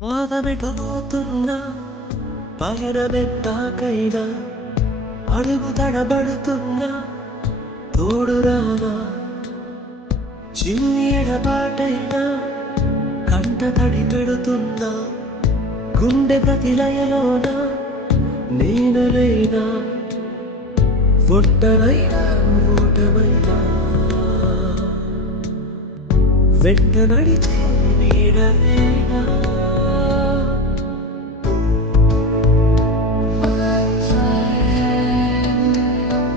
పాదమెటబోతున్నా పయనమెట్టాకైనా అడుగు తడబడుతున్నా తోడురానా చిన్ని ఎడబాటైనా కంట తడి పెడుతున్నా గుండె ప్రతిలయలోన నేను లేనా ఒట్టరైనా ఓటమైనా వెంట నడిచే నీడలేనా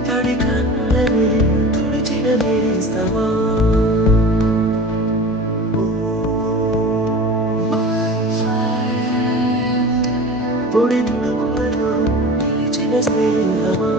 తడి కన్నులని తుడిచిన నేస్తమా పొడిదులను నిలిచిన స్నేహమా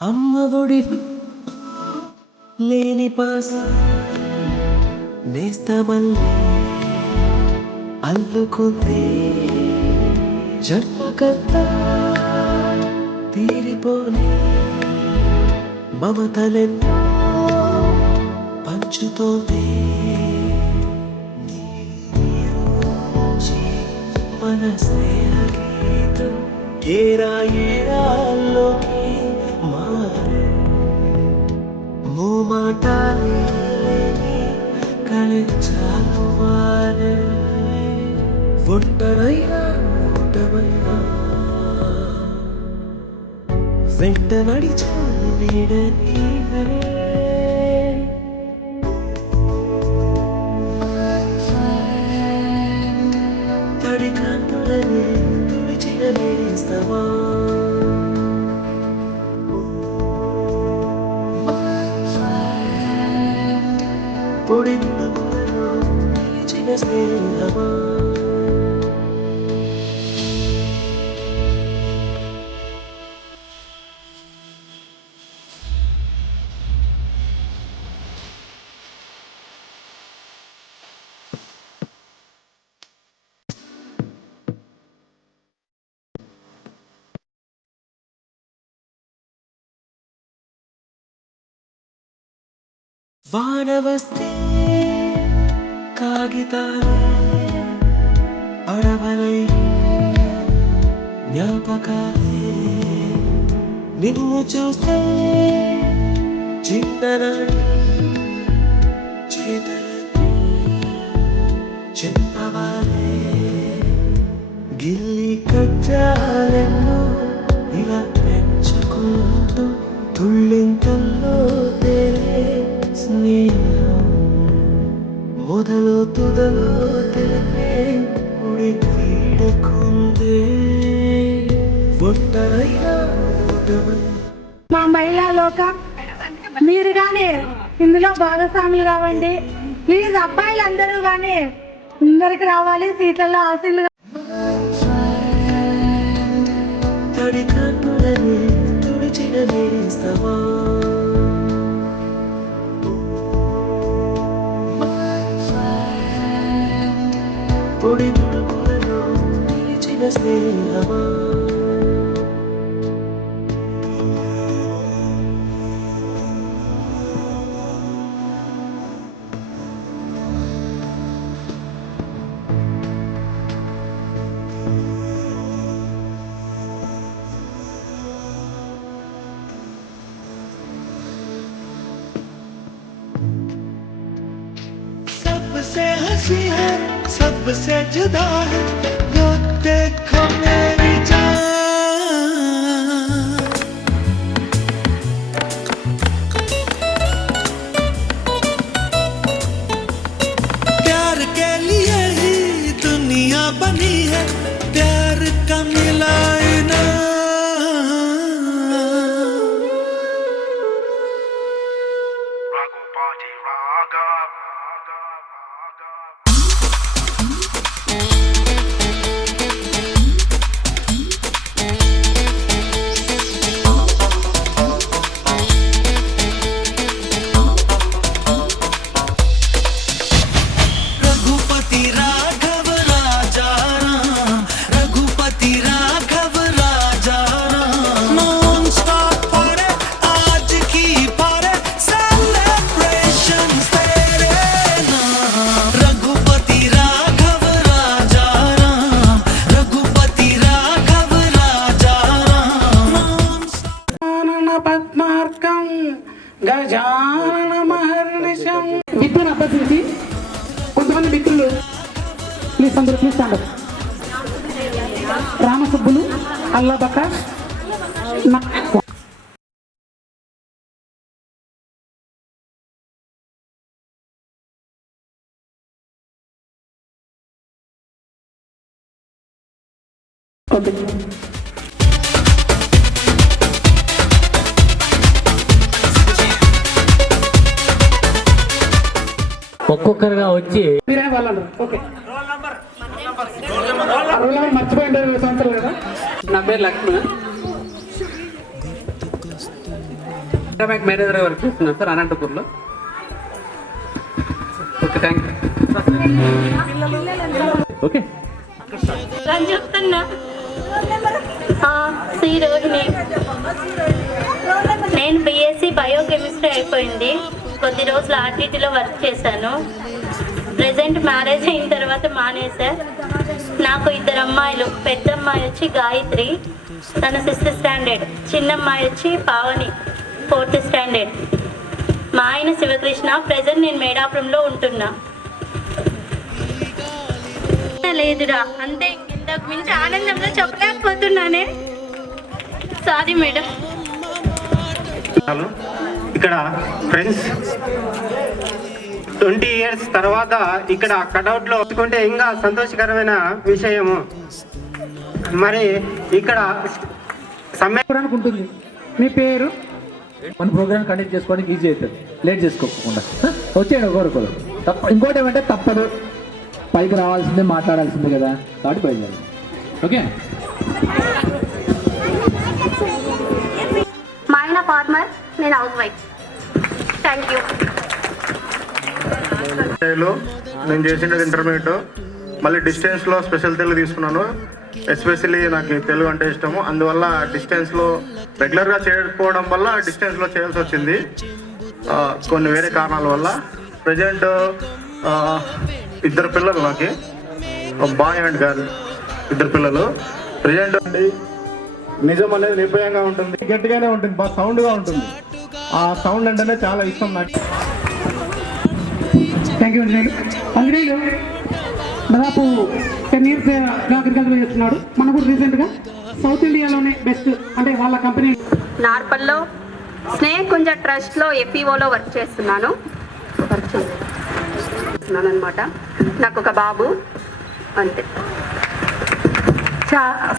అమ్మ ఒడి లేని పాస నేస్తమల్లే అల్లుకుంది జన్మకంతా తీరిపోని మమతలెన్నో పంచుతోంది మన స్నేహ గీతం ఏరా ఏరాల్లోకి మారే మూమాటాలే లేని కలిచాలు మారే ఒంటరైనా ఓటమైనా వెంట నడిచే నీడ నీవే తడి కన్నులని తుడిచిన నేస్తమా పొడిదులను నిలిచిన స్నేహమా వాన వస్తే కాగితాలే అడవలై జ్ఞాపకాలే నిన్ను చూస్తే చింతనాన్ని చేతనని చెప్పవాలే గిల్లి కజ్జాలెన్నో ఇలా పెంచుకుంటూ తుళ్ళింతల్లో తేలే స్నేహం మొదలు తుదలో తెలిపే ఉడి వీడకుందే ఒంటరైనా ఓటమైనా మా మహిళా లోకం మీరు కానీ ఇందులో భాగస్వాములు కావండి ప్లీజ్. అబ్బాయిలు అందరూ కానీ అందరికి రావాలి. సీట్లలో ఆశలు తడి కన్నులని తుడిచిన నేస్తమా పొడిదులను నిలిచిన స్నేహమా सबसे हंसी है सबसे जुदा है वो देखो मेरी जान प्यार के लिए ही दुनिया बनी है प्यार का मिला इनाम గజానన మహర్నిశం. విద్యను అభ్యసించి కొంతమంది మిత్రులు ప్లీజ్ అందరూ ప్లీజ్ స్టాండ్ అప్. రామసుబ్బులు, అల్లా బకాష్, ఒక్కొక్కరుగా వచ్చి మీరే వాళ్ళందరూ ఓకే. రోల్ నెంబర్ మర్చిపోయింది సంవత్సరం లేదా. నా పేరు లక్ష్మణ్, బ్యాంక్ మేనేజర్ వర్క్ చేస్తున్నాను సార్ అనంతపూర్లో. Okay thank you. ఓకే చెప్తున్నా సి రోహిణి. నేను బీఎస్సీ బయోకెమిస్ట్రీ అయిపోయింది. కొద్ది రోజులు ఆర్టీటీలో వర్క్ చేశాను. ప్రెసెంట్ మ్యారేజ్ అయిన తర్వాత మానేసా. నాకు 2 అమ్మాయిలు. పెద్ద అమ్మాయి వచ్చి గాయత్రి, తన 6th స్టాండర్డ్. చిన్న అమ్మాయి వచ్చి పావని, 4th స్టాండర్డ్. మా ఆయన శివకృష్ణ. ప్రెసెంట్ నేను మేడాపురంలో ఉంటున్నా. లేదురా అంతే, ఇంతకు మించి ఆనందంలో చెప్పలేకపోతున్నానే. Sorry madam. ఇక్కడ ఫ్రెండ్స్ 20 years తర్వాత ఇక్కడ కటౌట్ లో వచ్చుకుంటే ఇంకా సంతోషకరమైన విషయము. మరి ఇక్కడ సమ్మేళనానికి ఉంటుంది. మీ పేరు? మన ప్రోగ్రామ్ కండక్ట్ చేసుకోవడానికి ఈజీ అవుతుంది, లేట్ చేసుకోకుండా వచ్చేయండి ఒకరికొకరు. ఇంకోటి ఏమంటే తప్పదు, పైకి రావాల్సిందే, మాట్లాడాల్సిందే కదా, కాబట్టి బయలుదేరాలి. ఓకే. మా ఆయన ఫార్మర్, నేను హౌస్ వైఫ్. Thank you. నేను చేసిన ఇంటర్మీడియట్ మళ్ళీ డిస్టెన్స్లో స్పెషల్ తెలుగు తీసుకున్నాను. ఎస్పెషల్లీ నాకు తెలుగు అంటే ఇష్టము. అందువల్ల డిస్టెన్స్లో రెగ్యులర్గా చేయకపోవడం వల్ల డిస్టెన్స్లో చేయాల్సి వచ్చింది కొన్ని వేరే కారణాల వల్ల. ప్రజెంట్ 2 పిల్లలు, నాకు బాయ్ అండ్ గర్ల్ 2 పిల్లలు. ప్రజెంట్ అండి నిజం అనేది నిర్భయంగా ఉంటుంది, గట్టిగానే ఉంటుంది, బాగా సౌండ్గా ఉంటుంది. ఆ సౌండ్ అంటేనే చాలా ఇష్టం నాకు. Thank you Anjaneyulu. అంజనేయులు దాదాపు 10 years అగ్రికల్చర్ చేస్తున్నాడు. మన కూడా రీసెంట్గా సౌత్ ఇండియాలోనే బెస్ట్ అంటే వాళ్ళ కంపెనీ నార్పల్లో స్నేహకుంజ ట్రస్ట్లో ఎఫ్ఈఓలో వర్క్ చేస్తున్నాను అనమాట. నాకు ఒక బాబు అంతే.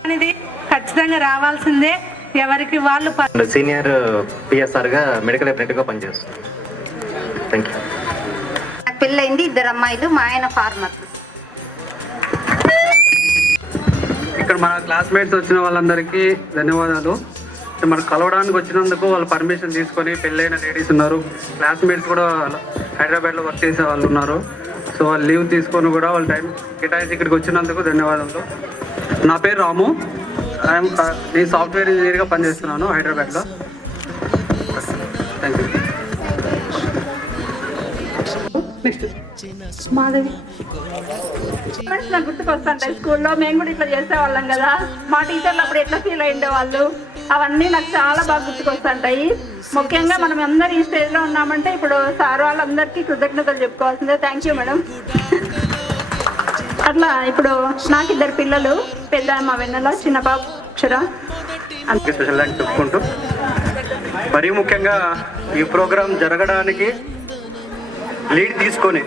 అనేది ఖచ్చితంగా రావాల్సిందే. ఎవరికి వాళ్ళు సీనియర్ పిఎస్ఆర్గా మెడికల్ అటెండెంట్గా పనిచేస్తున్నాను. Thank you. నాకు పెళ్ళైంది, 2 అమ్మాయిలు. మా ఆయన ఫార్మర్. ఇక్కడ మన క్లాస్మేట్స్ వచ్చిన వాళ్ళందరికీ ధన్యవాదాలు. మనకు కలవడానికి వచ్చినందుకు వాళ్ళు పర్మిషన్ తీసుకొని పెళ్ళైన లేడీస్ ఉన్నారు, క్లాస్మేట్స్ కూడా హైదరాబాద్లో వర్క్ చేసే వాళ్ళు ఉన్నారు. సో వాళ్ళు లీవ్ తీసుకొని కూడా వాళ్ళు టైం కేటాయించి ఇక్కడికి వచ్చినందుకు ధన్యవాదాలు. నా పేరు రాము, నేను సాఫ్ట్వేర్ ఇంజనీర్గా పనిచేస్తున్నాను హైదరాబాద్లో. Thank you. నెక్స్ట్ మాధవి. నాకు గుర్తుకొస్తాయి. స్కూల్లో మేము కూడా ఇట్లా చేసేవాళ్ళం కదా. మా టీచర్లు అప్పుడు ఎట్లా ఫీల్ అయ్యిండే వాళ్ళు, అవన్నీ నాకు చాలా బాగా గుర్తుకొస్తుంటాయి. ముఖ్యంగా మనం అందరు ఈ స్టేజ్లో ఉన్నామంటే ఇప్పుడు సార్ వాళ్ళందరికీ కృతజ్ఞతలు చెప్పుకోవాల్సిందే. Thank you madam. అట్లా ఇప్పుడు నాకు 2 పిల్లలు. పెద్ద మా వెన్నెల, చిన్న బాబు అక్షర. అందుకే స్పెషల్ థ్యాంక్స్ చెప్పుకుంటూ మరీ ముఖ్యంగా ఈ ప్రోగ్రాం జరగడానికి లీడ్ తీసుకొని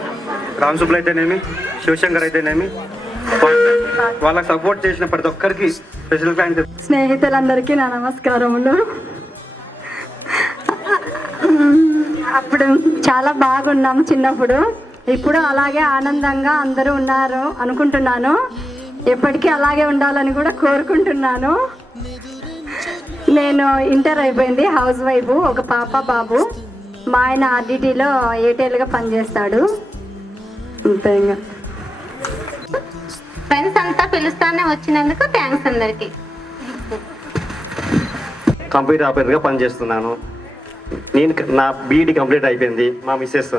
రామసుబ్బులు అయితేనేమి, శివశంకర్ అయితేనేమి, వాళ్ళకి సపోర్ట్ చేసిన ప్రతి ఒక్కరికి స్పెషల్ థ్యాంక్స్. స్నేహితులందరికీ నా నమస్కారములు. అప్పుడు చాలా బాగున్నాం చిన్నప్పుడు. ఇప్పుడు అలాగే ఆనందంగా అందరూ ఉన్నారు అనుకుంటున్నాను. ఎప్పటికీ అలాగే ఉండాలని కూడా కోరుకుంటున్నాను. నేను ఇంటర్ అయిపోయింది, హౌస్ వైఫ్, ఒక పాప బాబు. మా ఆయన ఆర్డిటీలో ఏటీఎల్గా పనిచేస్తాడు. అంతే. ఇంకా ఫ్రెండ్స్ అంతా పిలుస్తానే వచ్చినందుకు థ్యాంక్స్ అందరికి. కంప్యూటర్ ఆపరేటర్గా పనిచేస్తున్నాను. నేను నా బీఈడి కంప్లీట్ అయిపోయింది. మా missus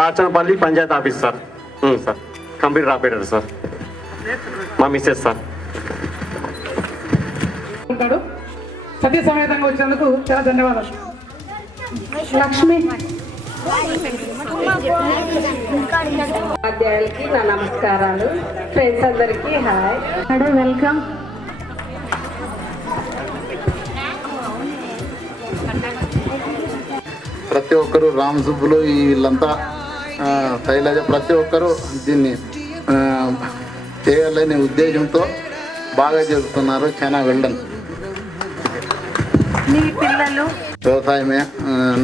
Rachanapalli panchayat office sir. Sir computer operator sir. మా మిస్సెస్ సార్. సతీ సమేతంగా వచ్చినందుకు చాలా ధన్యవాదాలు. లక్ష్మి ఉపాధ్యాయులకి నా నమస్కారాలు. ఫ్రెండ్స్ అందరికీ హాయ్. Madam welcome. ప్రతి ఒక్కరు రామ్ సుబ్బులు వీళ్ళంతా శైలజ ప్రతి ఒక్కరూ దీన్ని చేయాలనే ఉద్దేశంతో బాగా జరుపుతున్నారు. చాలా వెళ్ళడం మీ పిల్లలు వ్యవసాయమే.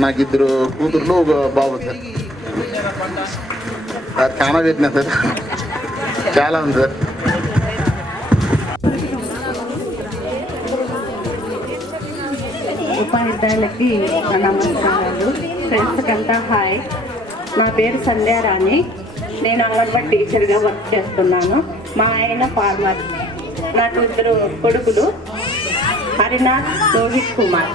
నాకు 2 కూతుర్లు ఒక బాబు సార్. సార్ చాలా పెట్టినా సార్, చాలా ఉంది సార్. ఉపాధ్యాయులకి నా నమస్కారాలు. ఫ్రెండ్స్కి అంతా హాయ్. నా పేరు సంధ్యారాణి. నేను అంగన్వాడీ టీచర్గా వర్క్ చేస్తున్నాను. మా ఆయన ఫార్మర్. నాకు 2 కొడుకులు, హరినాథ్, రోహిత్ కుమార్.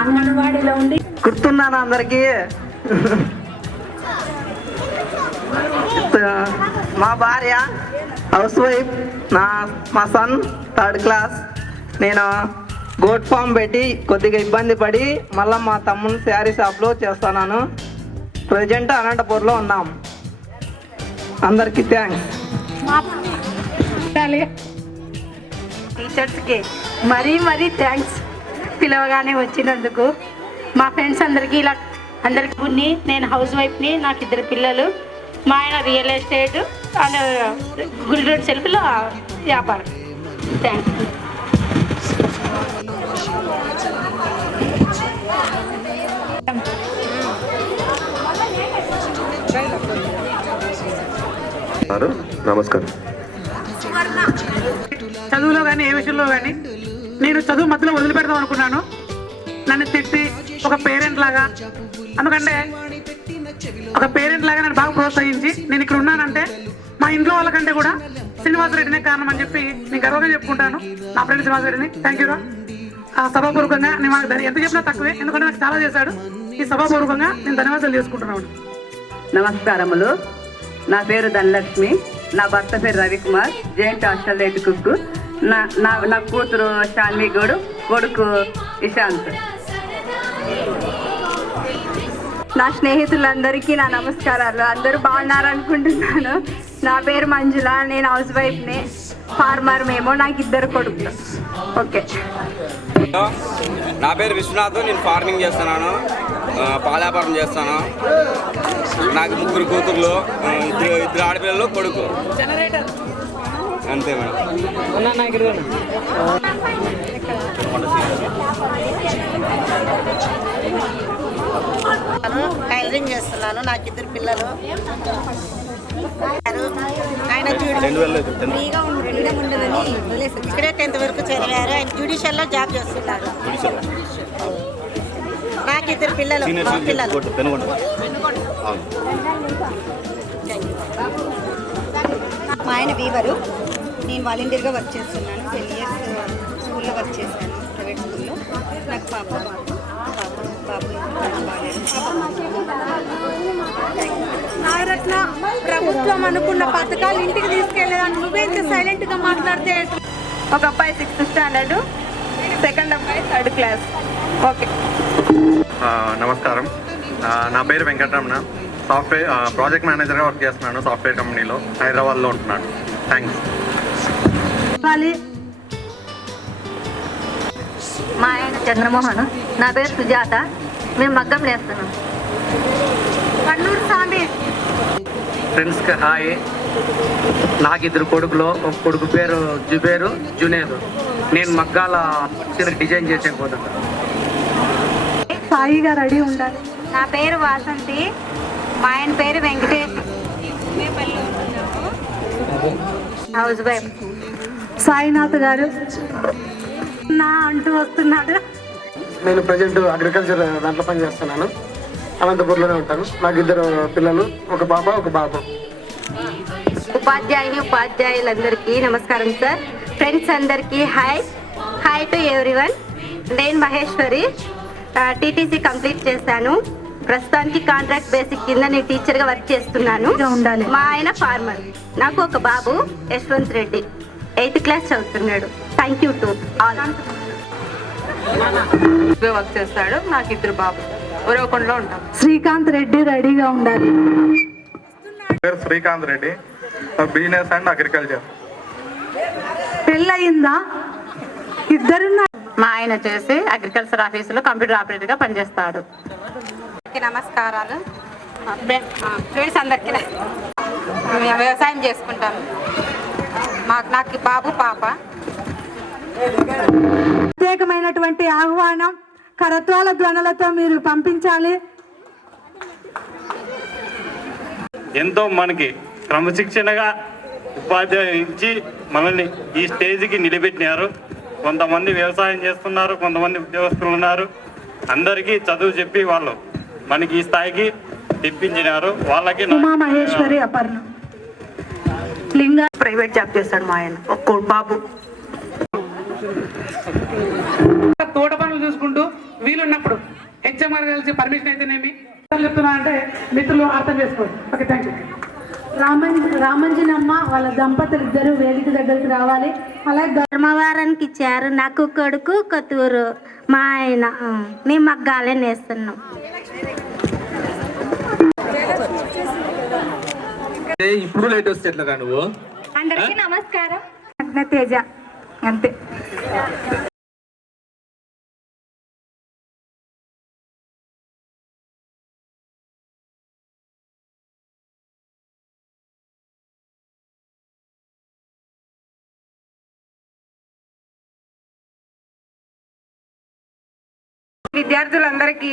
అంగన్వాడీలో ఉండి గుర్తున్నాను అందరికీ. మా భార్య హౌస్ వైఫ్, మా సన్ 3rd క్లాస్. నేను గోట్ ఫామ్ పెట్టి కొద్దిగా ఇబ్బంది పడి మళ్ళీ మా తమ్ముని శారీ షాప్లో చేస్తున్నాను. ప్రజెంట్ అనంతపూర్లో ఉన్నాం. అందరికీ థ్యాంక్స్. టీచర్స్కి మరీ థ్యాంక్స్ పిలవగానే వచ్చినందుకు. మా ఫ్రెండ్స్ అందరికీ అందరికీ నేను హౌస్ వైఫ్ని. నాకు 2 పిల్లలు. మా ఆయన రియల్ ఎస్టేట్ అండ్ గుల్రోడ్ సెల్ఫ్లో వ్యాపారం. థ్యాంక్స్. నమస్కారం. చదువులో కానీ ఏ విషయంలో కానీ నేను చదువు మధ్యలో వదిలిపెడదాం అనుకున్నాను. నన్ను తిట్టి ఒక పేరెంట్ లాగా, ఎందుకంటే ఒక పేరెంట్ లాగా నన్ను బాగా ప్రోత్సహించి నేను ఇక్కడ ఉన్నానంటే మా ఇంట్లో వాళ్ళకంటే కూడా శ్రీనివాసరెడ్డినే కారణం అని చెప్పి నేను గర్వంగా చెప్పుకుంటాను. నా ఫ్రెండ్ శ్రీనివాసరెడ్డిని. థ్యాంక్ యూ రా. సభాపూర్వకంగా నేను మనకు ఎంత చెప్పినా తక్కువే, ఎందుకంటే నాకు చాలా చేశాడు. ఈ సభాపూర్వకంగా నేను ధన్యవాదాలు చేసుకుంటున్నాను. నమస్కారములు. నా పేరు ధనలక్ష్మి. నా భర్త పేరు Ravikumar, joint hostel head cook. నా కూతురు శాన్వి గౌడు, కొడుకు ఇశాంత్. నా స్నేహితులందరికీ నా నమస్కారాలు. అందరూ బాగున్నారు అనుకుంటున్నాను. నా పేరు మంజుల. నేను హౌస్ వైఫ్ని, ఫార్మర్. మేము నాకు 2 కొడుకులు. ఓకే. నా పేరు విశ్వనాథ్. నేను ఫార్మింగ్ చేస్తున్నాను, పాల వ్యాపారం చేస్తాను. నాకు 3 కూతుర్లు, 2 ఆడపిల్లలు, కొడుకు. అంతే మేడం. టైలరింగ్ చేస్తున్నాను. నాకు 2 పిల్లలు. ఆయన ఫ్రీగా ఉండదని ఇక్కడే 10th వరకు చదివారు. ఆయన జ్యుడిషియల్లో జాబ్ చేస్తున్నారు. నాకు 2 పిల్లలు. మా ఆయన వీవరు. నేను వాలంటీర్గా వర్క్ చేస్తున్నాను. 10 years స్కూల్లో వర్క్ చేశాను, ప్రైవేట్ స్కూల్లో. నాకు పాప బాబు నాగరత్న ప్రభుత్వం అనుకున్న పథకాలు ఇంటికి తీసుకెళ్ళేదాన్ని నువ్వేంత సైలెంట్గా మాట్లాడితే? ఒక అబ్బాయి 6th స్టాండర్డ్, 2nd అబ్బాయి 3rd క్లాస్. ఓకే. నమస్కారం. నా పేరు వెంకటరమణ. సాఫ్ట్వేర్ ప్రాజెక్ట్ మేనేజర్గా వర్క్ చేస్తున్నాను సాఫ్ట్వేర్ కంపెనీలో, హైదరాబాద్లో ఉంటున్నాను. థ్యాంక్స్. మా ఆయన చంద్రమోహన్. నా పేరు సుజాత. మేము మగ్గం వేస్తున్నాం. ఫ్రెండ్స్కి హాయ్. నాకు 2 కొడుకులు. ఒక కొడుకు పేరు జుబేరు, జునేదు. నేను మగ్గాల డిజైన్ చేసేకపోతాను. సాయిగా రెడీ ఉండాలి. నా పేరు వాసంతి. మా ఆయన పేరు వెంకటేష్. House wife. సాయినాథ్ గారు నా అంటూ వస్తున్నాడు. నేను ప్రజెంట్ అగ్రికల్చర్ దాంట్లో పని చేస్తున్నాను. అనంతపూర్లోనే ఉంటాను. నాకు 2 పిల్లలు, ఒక పాప, ఒక బాబు. ఉపాధ్యాయులందరికీ నమస్కారం సార్. ఫ్రెండ్స్ అందరికీ హాయ్. Hi to everyone. నేను మహేశ్వరి. టీటీసీ కంప్లీట్ చేశాను. ప్రస్తుతానికి కాంట్రాక్ట్ బేసిక్ కింద నేను టీచర్గా వర్క్ చేస్తున్నాను. మా ఆయన ఫార్మర్. నాకు ఒక బాబు యశ్వంత్ రెడ్డి, 8th క్లాస్ చదువుతున్నాడు. Thank you to all. Work చేస్తాడు. నాకు 2 బాబు ఉరవకొండలో ఉంటాం. శ్రీకాంత్ రెడ్డి రెడీగా ఉండాలి. పేరు Srikanth Reddy, business and agriculture. పెళ్ళయిందా? ఇద్దరున్నారు. మా ఆయన వచ్చేసి అగ్రికల్చర్ ఆఫీసులో కంప్యూటర్ ఆపరేటర్గా పనిచేస్తాడు. నమస్కారాలు ఫ్రెండ్స్ అందరికీ. మేము వ్యవసాయం చేసుకుంటాము. నాకు బాబు పాప. ప్రత్యేకమైనటువంటి ఆహ్వానం కరత్వాల ధ్వనులతో మీరు పంపించాలి. ఎంతో మనకి క్రమశిక్షణగా ఉపాధ్యాయులు ఇచ్చి మనల్ని ఈ స్టేజ్కి నిలబెట్టినారు. కొంతమంది వ్యవసాయం చేస్తున్నారు, కొంతమంది ఉద్యోగస్తులు ఉన్నారు. అందరికీ చదువు చెప్పి వాళ్ళు మనకి ఈ స్థాయికి తెప్పించినారు. వాళ్ళకి ఉమా మహేశ్వరి అపర్ణ లింగా ప్రైవేట్ జాబ్ చేస్తాడు మా ఆయన. ఒక్క బాబు తోట పనులు చూసుకుంటూ వీలున్నప్పుడు హెచ్ఎంఆర్ కలిసి పర్మిషన్ అయితేనేమి చెప్తున్నా అంటే మిత్రులు అర్థం చేసుకోండి. Okay, thank you. రామంజనమ్మ వాళ్ళ దంపతులు ఇద్దరు వేదిక దగ్గరికి రావాలి. అలాగే ధర్మవరానికి ఇచ్చారు. నాకు కొడుకు కొత్తూరు మా ఆయన. మేము మగ్గాలే నేస్తున్నాం. ఇప్పుడు లేట్ వస్తే ఎట్లా నువ్వు? అందరికీ నమస్కారం. తేజ అంతే. విద్యార్థులందరికీ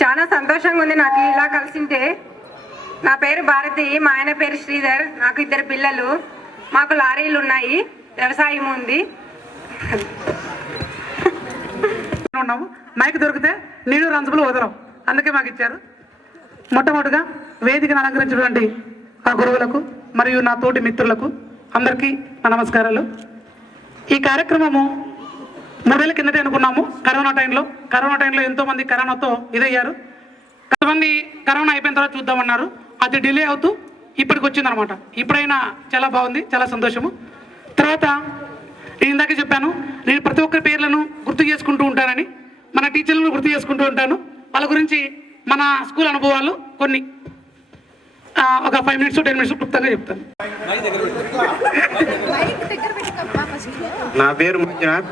చాలా సంతోషంగా ఉంది నాకు ఇలా కలిసింటే. నా పేరు భారతి, మా ఆయన పేరు శ్రీధర్. నాకు 2 పిల్లలు. మాకు లారీలు ఉన్నాయి, వ్యవసాయం ఉంది. ఉన్నాము. మైక్ దొరికితే నేను రంజులు వదలం, అందుకే మాకు ఇచ్చారు. మొట్టమొదటిగా వేదికను అలంకరించినటువంటి ఆ గురువులకు మరియు నా తోటి మిత్రులకు అందరికీ నా నమస్కారాలు. ఈ కార్యక్రమము 3 ఏళ్ళ కిందటే అనుకున్నాము. కరోనా టైంలో ఎంతోమంది కరోనాతో ఇదయ్యారు. కొంతమంది కరోనా అయిపోయిన తర్వాత చూద్దామన్నారు. అది డిలే అవుతూ ఇప్పటికి వచ్చిందనమాట. ఇప్పుడైనా చాలా బాగుంది, చాలా సంతోషము. తర్వాత నేను ఇందాకే చెప్పాను, నేను ప్రతి ఒక్కరి పేర్లను గుర్తు చేసుకుంటూ ఉంటానని. మన టీచర్లను గుర్తు చేసుకుంటూ ఉంటాను. వాళ్ళ గురించి మన స్కూల్ అనుభవాలు కొన్ని ఒక 5 మినిట్స్ 10 మినిట్స్ క్లుప్తంగా చెప్తాను. నా పేరు మంజునాథ్,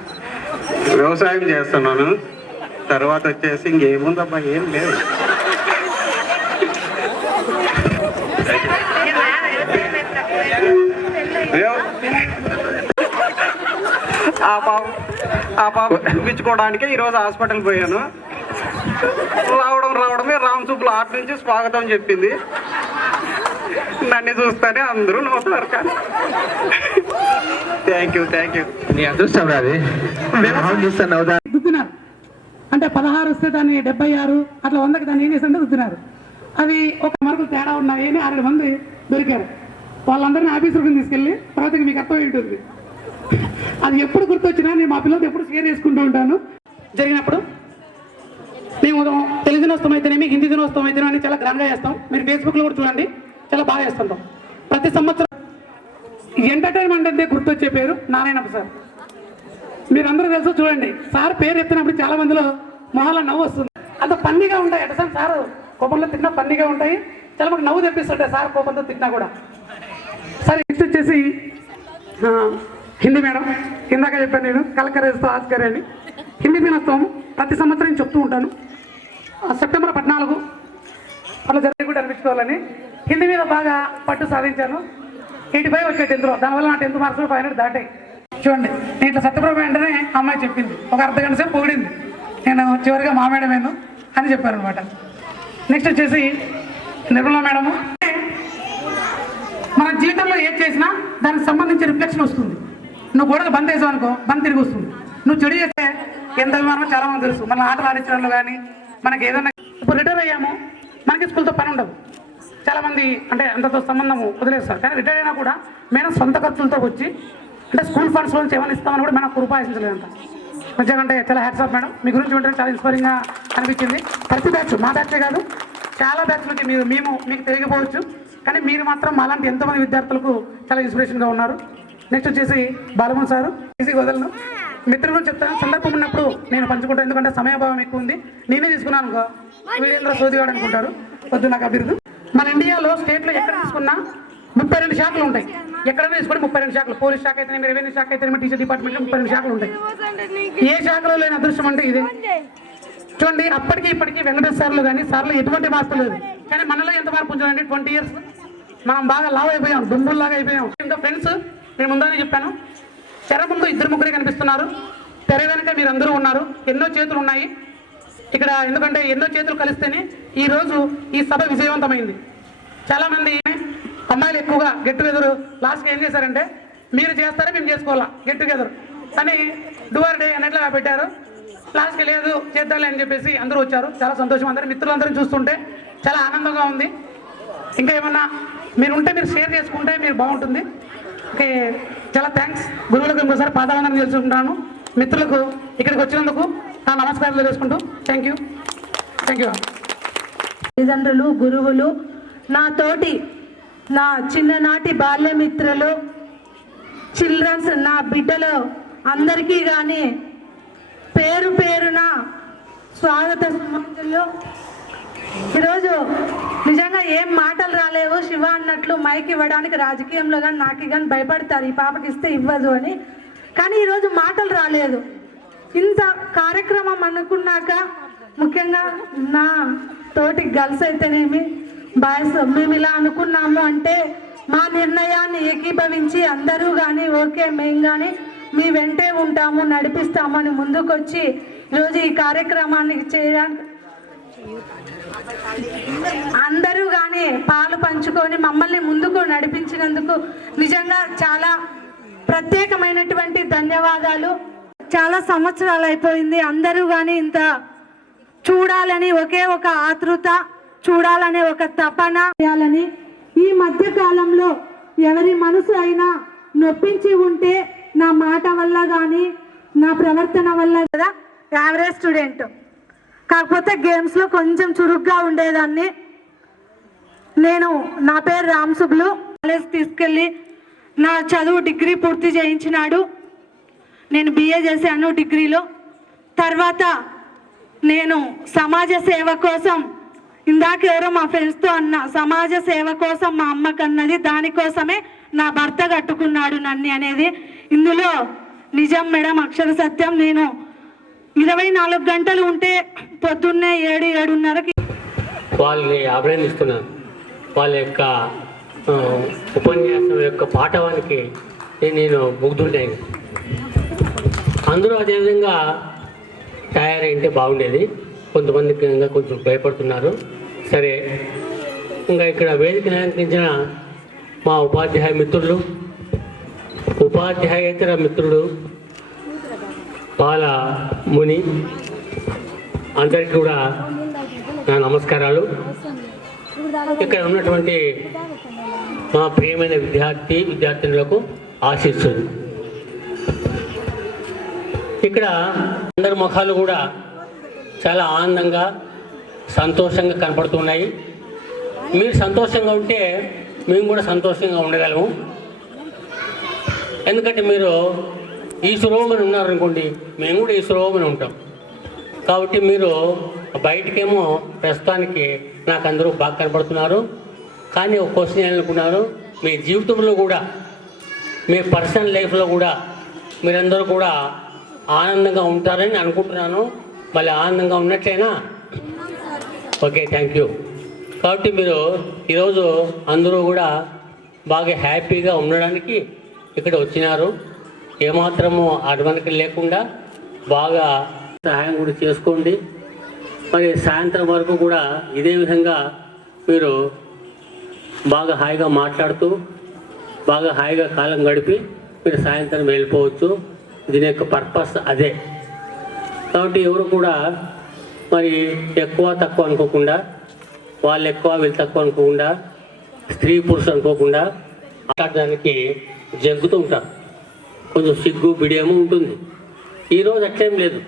వ్యవసాయం చేస్తున్నాను. తర్వాత వచ్చేసి ఇంకేముందబ్బా, ఏం లేదు. ఆ పాప చూపించుకోవడానికి ఈరోజు హాస్పిటల్ పోయాను. రావడమే రామ్ సూపుల ఆర్ట్ నుంచి స్వాగతం చెప్పింది. నన్ను చూస్తేనే అందరూ నవ్వుతారు. కానీ థ్యాంక్ యూ. నీ అదృష్టం అది చూస్తున్నావు. దుద్దినారు అంటే 16 వస్తే దాన్ని 76 అట్లా 100కి దాన్ని ఏం చేస్తుంటే దుద్దినారు. అవి ఒక మార్కులు తేడా ఉన్నాయని 6 మంది దొరికారు. వాళ్ళందరినీ ఆఫీసులకు తీసుకెళ్ళి తర్వాత మీకు అర్థం ఉంటుంది. అది ఎప్పుడు గుర్తొచ్చినా నేను మా పిల్లలతో ఎప్పుడు షేర్ చేసుకుంటూ ఉంటాను. జరిగినప్పుడు మేము తెలుగు దినోత్సవం అయితేనేమి, హిందీ దినోత్సవం అయితేనే అని చాలా గ్రాండ్గా చేస్తాం. మీరు ఫేస్బుక్లో కూడా చూడండి, చాలా బాగా చేస్తుంటాం. ప్రతి సంవత్సరం ఎంటర్టైన్మెంట్ అంటే గుర్తొచ్చే పేరు నారాయణప్ప సార్. మీరందరూ తెలుసు, చూడండి. సార్ పేరు ఎత్తినప్పుడు చాలా మందిలో మొహాల నవ్వు వస్తుంది. అంత ఫన్నీగా ఉంటాయి. అంటే సార్ కోపంలో తిన్నా ఫన్నీగా ఉంటాయి. చాలా మంది నవ్వు తెప్పిస్తుంటాయి సార్ కోపంతో తిన్నా కూడా. సార్ నెక్స్ట్ వచ్చేసి హిందీ మేడం. ఇందాక చెప్పాను నేను కలకరేస్తూ ఆస్కర్ అని. హిందీ దినోత్సవం ప్రతి సంవత్సరం చెప్తూ ఉంటాను. సెప్టెంబర్ 14 అట్లా జరిగి కూడా అనిపించుకోవాలని హిందీ మీద బాగా పట్టు సాధించాను. 85 వచ్చాయి 10th లో. దానివల్ల నా 10th మార్క్స్ 500 దాటాయి. చూడండి, నేను ఇట్లా సత్యప్రభ వెంటనే అమ్మాయి చెప్పింది. ఒక అర్ధగంట సేపు పొగిడింది. నేను చివరిగా మా మేడమేను అని చెప్పాను అనమాట. నెక్స్ట్ వచ్చేసి నిర్మలా మేడము. మన జీవితంలో ఏది చేసినా దానికి సంబంధించి రిఫ్లెక్షన్ వస్తుంది. నువ్వు గోడకు బంద్ వేసావు అనుకో, బంద్ తిరిగి వస్తుంది. నువ్వు చెడు చేస్తే ఎంత అభిమానమో చాలా మంది తెలుసు. మన ఆటలు ఆడించడంలో కానీ మనకి ఏదైనా. ఇప్పుడు రిటైర్ అయ్యాము, మనకి స్కూల్తో పని ఉండదు. చాలామంది అంటే అంతతో సంబంధము వదిలేస్తారు. కానీ రిటైర్ అయినా కూడా మేడం సొంత ఖర్చులతో వచ్చి అంటే స్కూల్ ఫండ్స్లో నుంచి ఏమైనా ఇస్తామని కూడా మేడం రూపాయించలేదంట. నిజంగా అంటే చాలా హ్యాట్స్ ఆఫ్ మేడం. మీ గురించి ఉంటే చాలా ఇన్స్పైరింగ్గా అనిపించింది. ప్రతి బ్యాచ్, మా బ్యాచే కాదు, చాలా బ్యాచ్లకి మీకు తెలియకపోవచ్చు, కానీ మీరు మాత్రం అలాంటి ఎంతోమంది విద్యార్థులకు చాలా ఇన్స్పిరేషన్గా ఉన్నారు. నెక్స్ట్ వచ్చేసి బాలమోహన్ సారు. ఈజీగా వదలను. మిత్రులు చెప్తాను, సందర్భం ఉన్నప్పుడు నేను పంచుకుంటాను, ఎందుకంటే సమయభావం ఎక్కువ ఉంది. నేనే తీసుకున్నాను అనుకో వీడియోలో సోదివాడు అనుకుంటారు. వద్దు నాకు అభివృద్ధి. మన ఇండియాలో స్టేట్లో ఎక్కడ తీసుకున్నా 32 శాఖలు ఉంటాయి. ఎక్కడైనా తీసుకుంటే 32 శాఖలు. పోలీస్ శాఖ అయితే, రెవెన్యూ శాఖ అయితే, టీచర్ డిపార్ట్మెంట్లో 32 శాఖలు ఉంటాయి. ఏ శాఖలో లేని అదృష్టం అంటే ఇదే. చూడండి, అప్పటికి ఇప్పటికీ వెంకటేశ్వర సార్లు కానీ సార్లు ఎటువంటి మార్పు లేదు. కానీ మనలో ఎంత మార్పు ఉంచాలండి? 20 years మనం బాగా లావ్ అయిపోయాం, దుంబుల్లాగా అయిపోయాం. ఇంకా ఫ్రెండ్స్, నేను ముందని చెప్పాను, తెర ముందు 2-3 కనిపిస్తున్నారు, తెర వెనుక మీరు అందరూ ఉన్నారు. ఎన్నో చేతులు ఉన్నాయి ఇక్కడ, ఎందుకంటే ఎన్నో చేతులు కలిస్తేనే ఈరోజు ఈ సభ విజయవంతమైంది. చాలామంది అమ్మాయిలు ఎక్కువగా గెట్ టుగెదర్ లాస్ట్గా ఏం చేశారంటే, మీరు చేస్తారా మేము చేసుకోవాలా గెట్ టుగెదర్ అని డూఆర్ డే అన్నట్లుగా పెట్టారు. లాస్ట్కి లేదు చేద్దాలి అని చెప్పేసి అందరూ వచ్చారు. చాలా సంతోషం. అందరూ మిత్రులందరూ చూస్తుంటే చాలా ఆనందంగా ఉంది. ఇంకా ఏమన్నా మీరు ఉంటే మీరు షేర్ చేసుకుంటే మీరు బాగుంటుంది. ఓకే, చాలా థ్యాంక్స్. గురువులకు ఇంకోసారి పాదాలను తెలుసుకుంటాను. మిత్రులకు ఇక్కడికి వచ్చినందుకు నా నమస్కారాలు తెలుసుకుంటూ థ్యాంక్ యూ. తల్లిదండ్రులు, గురువులు, నా తోటి నా చిన్ననాటి బాల్యమిత్రులు, చిల్డ్రన్స్, నా బిడ్డలు అందరికీ కానీ పేరు పేరున స్వాగత సమాజంలో ఈరోజు నిజంగా ఏం మాటలు రాలేవు. శివ అన్నట్లు మైక్ ఇవ్వడానికి రాజకీయంలో కానీ నాకు కానీ భయపడతారు, ఈ పాపకి ఇస్తే ఇవ్వదు అని. కానీ ఈరోజు మాటలు రాలేదు. ఇంత కార్యక్రమం అనుకున్నాక ముఖ్యంగా నా తోటి గర్ల్స్ అయితేనేమి బాయ్స్ మేము ఇలా అనుకున్నాము అంటే మా నిర్ణయాన్ని ఏకీభవించి అందరూ కానీ ఓకే మేము కానీ మీ వెంటే ఉంటాము, నడిపిస్తామని ముందుకొచ్చి ఈరోజు ఈ కార్యక్రమాన్ని చేయడానికి అందరూ కానీ పాలు పంచుకొని మమ్మల్ని ముందుకు నడిపించినందుకు నిజంగా చాలా ప్రత్యేకమైనటువంటి ధన్యవాదాలు. చాలా సంవత్సరాలు అయిపోయింది. అందరూ కానీ ఇంత చూడాలని ఒకే ఒక ఆతృత, చూడాలనే ఒక తపన చేయాలని. ఈ మధ్య కాలంలో ఎవరి మనసు అయినా నొప్పించి ఉంటే నా మాట వల్ల కానీ నా ప్రవర్తన వల్ల కదా యావరేజ్ స్టూడెంట్, కాకపోతే గేమ్స్లో కొంచెం చురుగ్గా ఉండేదాన్ని. నా పేరు రామ్సుబ్లు. కాలేజ్ తీసుకెళ్ళి నా చదువు డిగ్రీ పూర్తి చేయించినాడు. నేను బిఏ చేశాను డిగ్రీలో. తర్వాత నేను సమాజ సేవ కోసం, ఇందాక ఎవరో మా ఫ్రెండ్స్తో అన్న, సమాజ సేవ కోసం మా అమ్మకు అన్నది, దానికోసమే నా భర్త కట్టుకున్నాడు నన్ను అనేది ఇందులో నిజం మేడం, అక్షర సత్యం. నేను 24 గంటలు ఉంటే పొద్దున్నే 7-7:30కి వాళ్ళని అభినందిస్తున్నాను. వాళ్ళ యొక్క ఉపన్యాసం యొక్క పాఠవానికి నేను ముగ్ధుంటాను. అందరూ అదేవిధంగా తయారైంటే బాగుండేది. కొంతమందికి ఇంకా కొంచెం భయపడుతున్నారు. సరే, ఇంకా ఇక్కడ వేదికను అలంకరించిన మా ఉపాధ్యాయ మిత్రులు, ఉపాధ్యాయేతర మిత్రుడు, బాల ముని, అందరికీ కూడా నా నమస్కారాలు. ఇక్కడ ఉన్నటువంటి మా ప్రియమైన విద్యార్థినులకు ఆశీస్సులు. ఇక్కడ అందరి ముఖాలు కూడా చాలా ఆనందంగా, సంతోషంగా కనపడుతున్నాయి. మీరు సంతోషంగా ఉంటే మేము కూడా సంతోషంగా ఉండగలము. ఎందుకంటే మీరు ఈశ్వరోమని ఉన్నారనుకోండి, మేము కూడా ఈశ్వరోమని ఉంటాం. కాబట్టి మీరు బయటకేమో ప్రస్తుతానికి నాకు అందరూ బాగా కనపడుతున్నారు. కానీ ఒక క్వశ్చన్ ఏమనుకున్నారు, మీ జీవితంలో కూడా, మీ పర్సనల్ లైఫ్లో కూడా మీరందరూ కూడా ఆనందంగా ఉంటారని అనుకుంటున్నాను. మళ్ళీ ఆనందంగా ఉన్నట్లేనా? Okay, thank you. కాబట్టి మీరు ఈరోజు అందరూ కూడా బాగా హ్యాపీగా ఉండడానికి ఇక్కడ వచ్చినారు. ఏమాత్రము అడ్వనక లేకుండా బాగా సహాయం కూడా చేసుకోండి. మరి సాయంత్రం వరకు కూడా ఇదే విధంగా మీరు బాగా హాయిగా మాట్లాడుతూ బాగా హాయిగా కాలం గడిపి మీరు సాయంత్రం వెళ్ళిపోవచ్చు. దీని యొక్క పర్పస్ అదే. కాబట్టి ఎవరు కూడా మరి ఎక్కువ తక్కువ అనుకోకుండా, వాళ్ళు ఎక్కువ వీళ్ళు తక్కువ అనుకోకుండా, స్త్రీ పురుషులు అనుకోకుండా మాట్లాడడానికి జగ్గుతూ ఉంటారు. కొంచెం సిగ్గు బిడియము ఉంటుంది. ఈరోజు అట్లేం లేదు.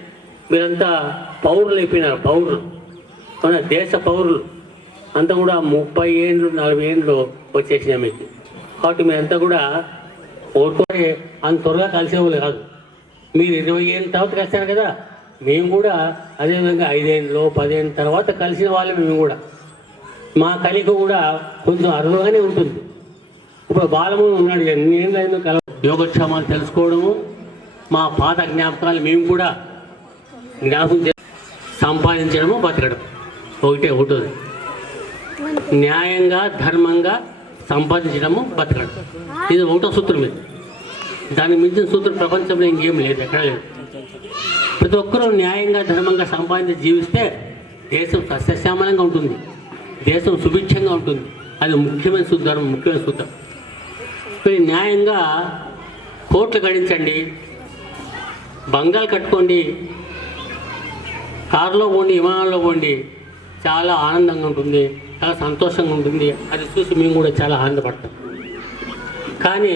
మీరంతా పౌరులు అయిపోయినారు. పౌరులు, మన దేశ పౌరులు అంతా కూడా 30 ఏళ్ళు 40 ఏళ్ళు వచ్చేసినాయి మీకు. కాబట్టి మీరంతా కూడా ఓటుకొని అంత త్వరగా కలిసేవాళ్ళు కాదు. మీరు 20 ఏళ్ళ తర్వాత కలిసారు కదా, మేము కూడా అదేవిధంగా 5 ఏళ్ళు 10 ఏళ్ళ తర్వాత కలిసిన వాళ్ళు మేము కూడా. మా కలిక కూడా కొంచెం అరుదుగానే ఉంటుంది. ఇప్పుడు బాలము ఉన్నాడు, ఎన్ని ఏళ్ళు అయిందో యోగక్షేమాలు తెలుసుకోవడము, మా పాత జ్ఞాపకాలు మేము కూడా జ్ఞాపకం సంపాదించడము, బతకడం ఒకటే ఉంటుంది. న్యాయంగా ధర్మంగా సంపాదించడము, బతకడం, ఇది ఒకటో సూత్రం. ఇది దానికి మించిన సూత్రం ప్రపంచంలో ఇంకేం లేదు, ఎక్కడా లేదు. ప్రతి ఒక్కరూ న్యాయంగా ధర్మంగా సంపాదించి జీవిస్తే దేశం సస్యశ్యామలంగా ఉంటుంది, దేశం సుభిక్షంగా ఉంటుంది. అది ముఖ్యమైన సూత్రం, ముఖ్యమైన సూత్రం. మీరు న్యాయంగా కోట్లు గడించండి, బంగాలు కట్టుకోండి, కారులో పోండి, విమానాల్లో పోండి, చాలా ఆనందంగా ఉంటుంది, చాలా సంతోషంగా ఉంటుంది. అది చూసి మేము కూడా చాలా ఆనందపడతాం. కానీ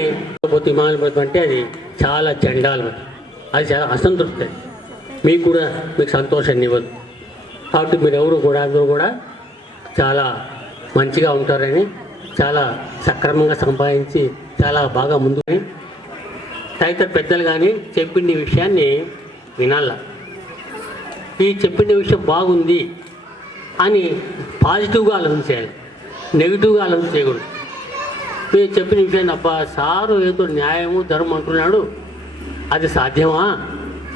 పోతే విమానాలు పోతే అంటే అది చాలా జెండాలు, అది చాలా అసంతృప్తి, మీకు కూడా మీకు సంతోషాన్ని ఇవ్వదు. కాబట్టి మీరు ఎవరు కూడా అందరూ కూడా చాలా మంచిగా ఉంటారని, చాలా సక్రమంగా సంపాదించి చాలా బాగా ముందుకు తదితర పెద్దలు కానీ చెప్పిన విషయాన్ని వినాల. ఈ చెప్పిన విషయం బాగుంది అని పాజిటివ్గా ఆలోచించాలి, నెగిటివ్గా ఆలోచన చేయకూడదు. మీరు చెప్పిన విషయాన్ని అబ్బా సారు ఏదో న్యాయము ధర్మం అంటున్నాడు, అది సాధ్యమా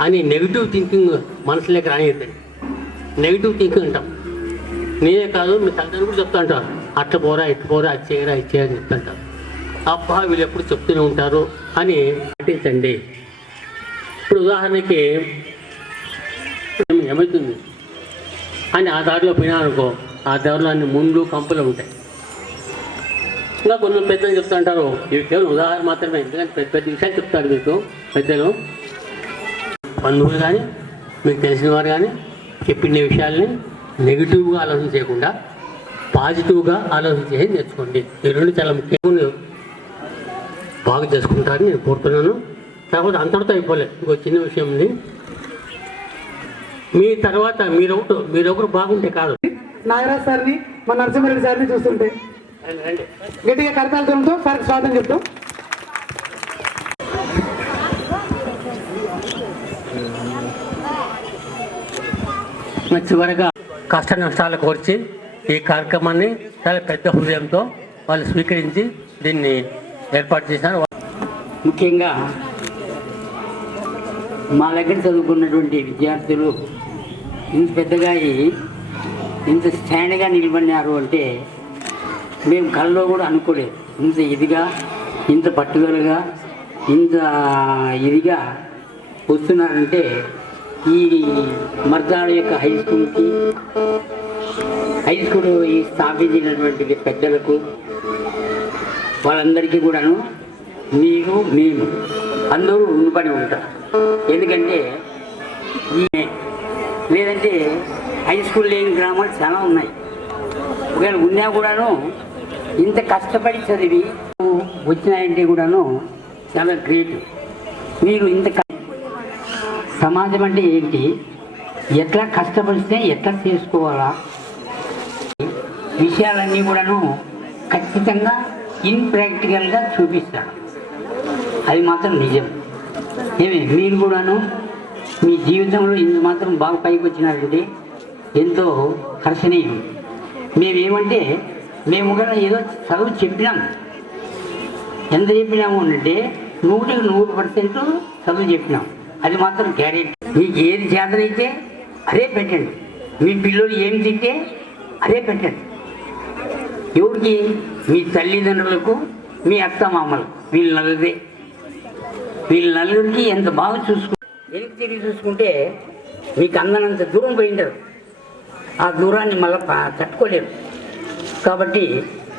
అని నెగిటివ్ థింకింగ్ మనసులోకి రానిద్దండి. నెగిటివ్ థింకింగ్ అంటాం. నేనే కాదు, మీ తల్లిదండ్రులు కూడా చెప్తా ఉంటారు, అట్లా పోరా ఇట్లా పోరా, అది చేయరా ఇది చేయని చెప్తుంటారు. అబ్బా వీళ్ళు ఎప్పుడు చెప్తూనే ఉంటారు అని పాటించండి. ఇప్పుడు ఉదాహరణకి ఏమవుతుంది అని ఆ దారిలో పోయినారనుకో, ఆ దారిలో అన్ని ముండ్లు కంపులు ఉంటాయి. ఇంకా కొన్ని పెద్దలు చెప్తుంటారు, ఇవి కేవలం ఉదాహరణ మాత్రమే, ఎందుకంటే పెద్ద పెద్ద విషయాలు చెప్తారు మీకు పెద్దలు. బంధువులు కానీ మీకు తెలిసిన వారు కానీ చెప్పిన విషయాల్ని నెగిటివ్గా ఆలోచన చేయకుండా పాజిటివ్గా ఆలోచన చేసి నేర్చుకోండి. ఈ రెండు చాలా ముఖ్యంగా బాగా చేసుకుంటారని నేను కోరుతున్నాను. కాకపోతే అంతటితో అయిపోలేదు, ఇంకో చిన్న విషయం ఉంది. మీ తర్వాత మీరొకరు బాగుంటే కాదు. నాగరాజ్ సార్ని, మా నరసింహారెడ్డి సార్ని చూస్తుంటే గట్టిగా కరతాలతో సార్కి స్వాగతం చెప్తాం. చివరిగా కష్ట నష్టాలు కోర్చి ఈ కార్యక్రమాన్ని చాలా పెద్ద హృదయంతో వాళ్ళు స్వీకరించి దీన్ని ఏర్పాటు చేశారు. ముఖ్యంగా మా దగ్గర చదువుకున్నటువంటి విద్యార్థులు ఇంత పెద్దగా ఇంత స్టాండ్గా నిలబడినారు అంటే మేము కళ్ళలో కూడా అనుకోలేదు. ఇంత ఇదిగా, ఇంత పట్టుదలగా, ఇంత ఇదిగా వస్తున్నారంటే ఈ మర్దాడు యొక్క హై స్కూల్ ఈ స్థాపించినటువంటి పెద్దలకు వాళ్ళందరికీ కూడాను మీరు మేము అందరూ రుణపడి ఉంటారు. ఎందుకంటే లేదంటే హై స్కూల్ లేని గ్రామాలు చాలా ఉన్నాయి. ఒకవేళ ఉన్నా కూడాను ఇంత కష్టపడి చదివి వచ్చినాయంటే కూడాను చాలా గ్రేట్. మీరు ఇంత సమాజం అంటే ఏంటి, ఎట్లా కష్టపడితే ఎట్లా చేసుకోవాలా, విషయాలన్నీ కూడాను ఖచ్చితంగా ఇన్ప్రాక్టికల్గా చూపిస్తాడు. అది మాత్రం నిజం. మీరు కూడాను మీ జీవితంలో ఇంత మాత్రం బాగా పైకి వచ్చినారంటే ఎంతో హర్షణీయం. మేమేమంటే మేము కూడా ఏదో చదువు చెప్పినాం. ఎంత చెప్పినాము అంటే 100% చదువు చెప్పినాం. అది మాత్రం గ్యారెంటీ. మీకు ఏది చేతనైతే అదే పెట్టండి. మీ పిల్లలు ఏం తింటే అదే పెట్టండి. ఎవరికి? మీ తల్లిదండ్రులకు, మీ అత్త మామలకు, వీళ్ళ నలుగురికి ఎంత బాగా వెనక్కి తిరిగి చూసుకుంటే మీకు అందనంత దూరం పోయింటారు. ఆ దూరాన్ని మళ్ళీ తట్టుకోలేరు. కాబట్టి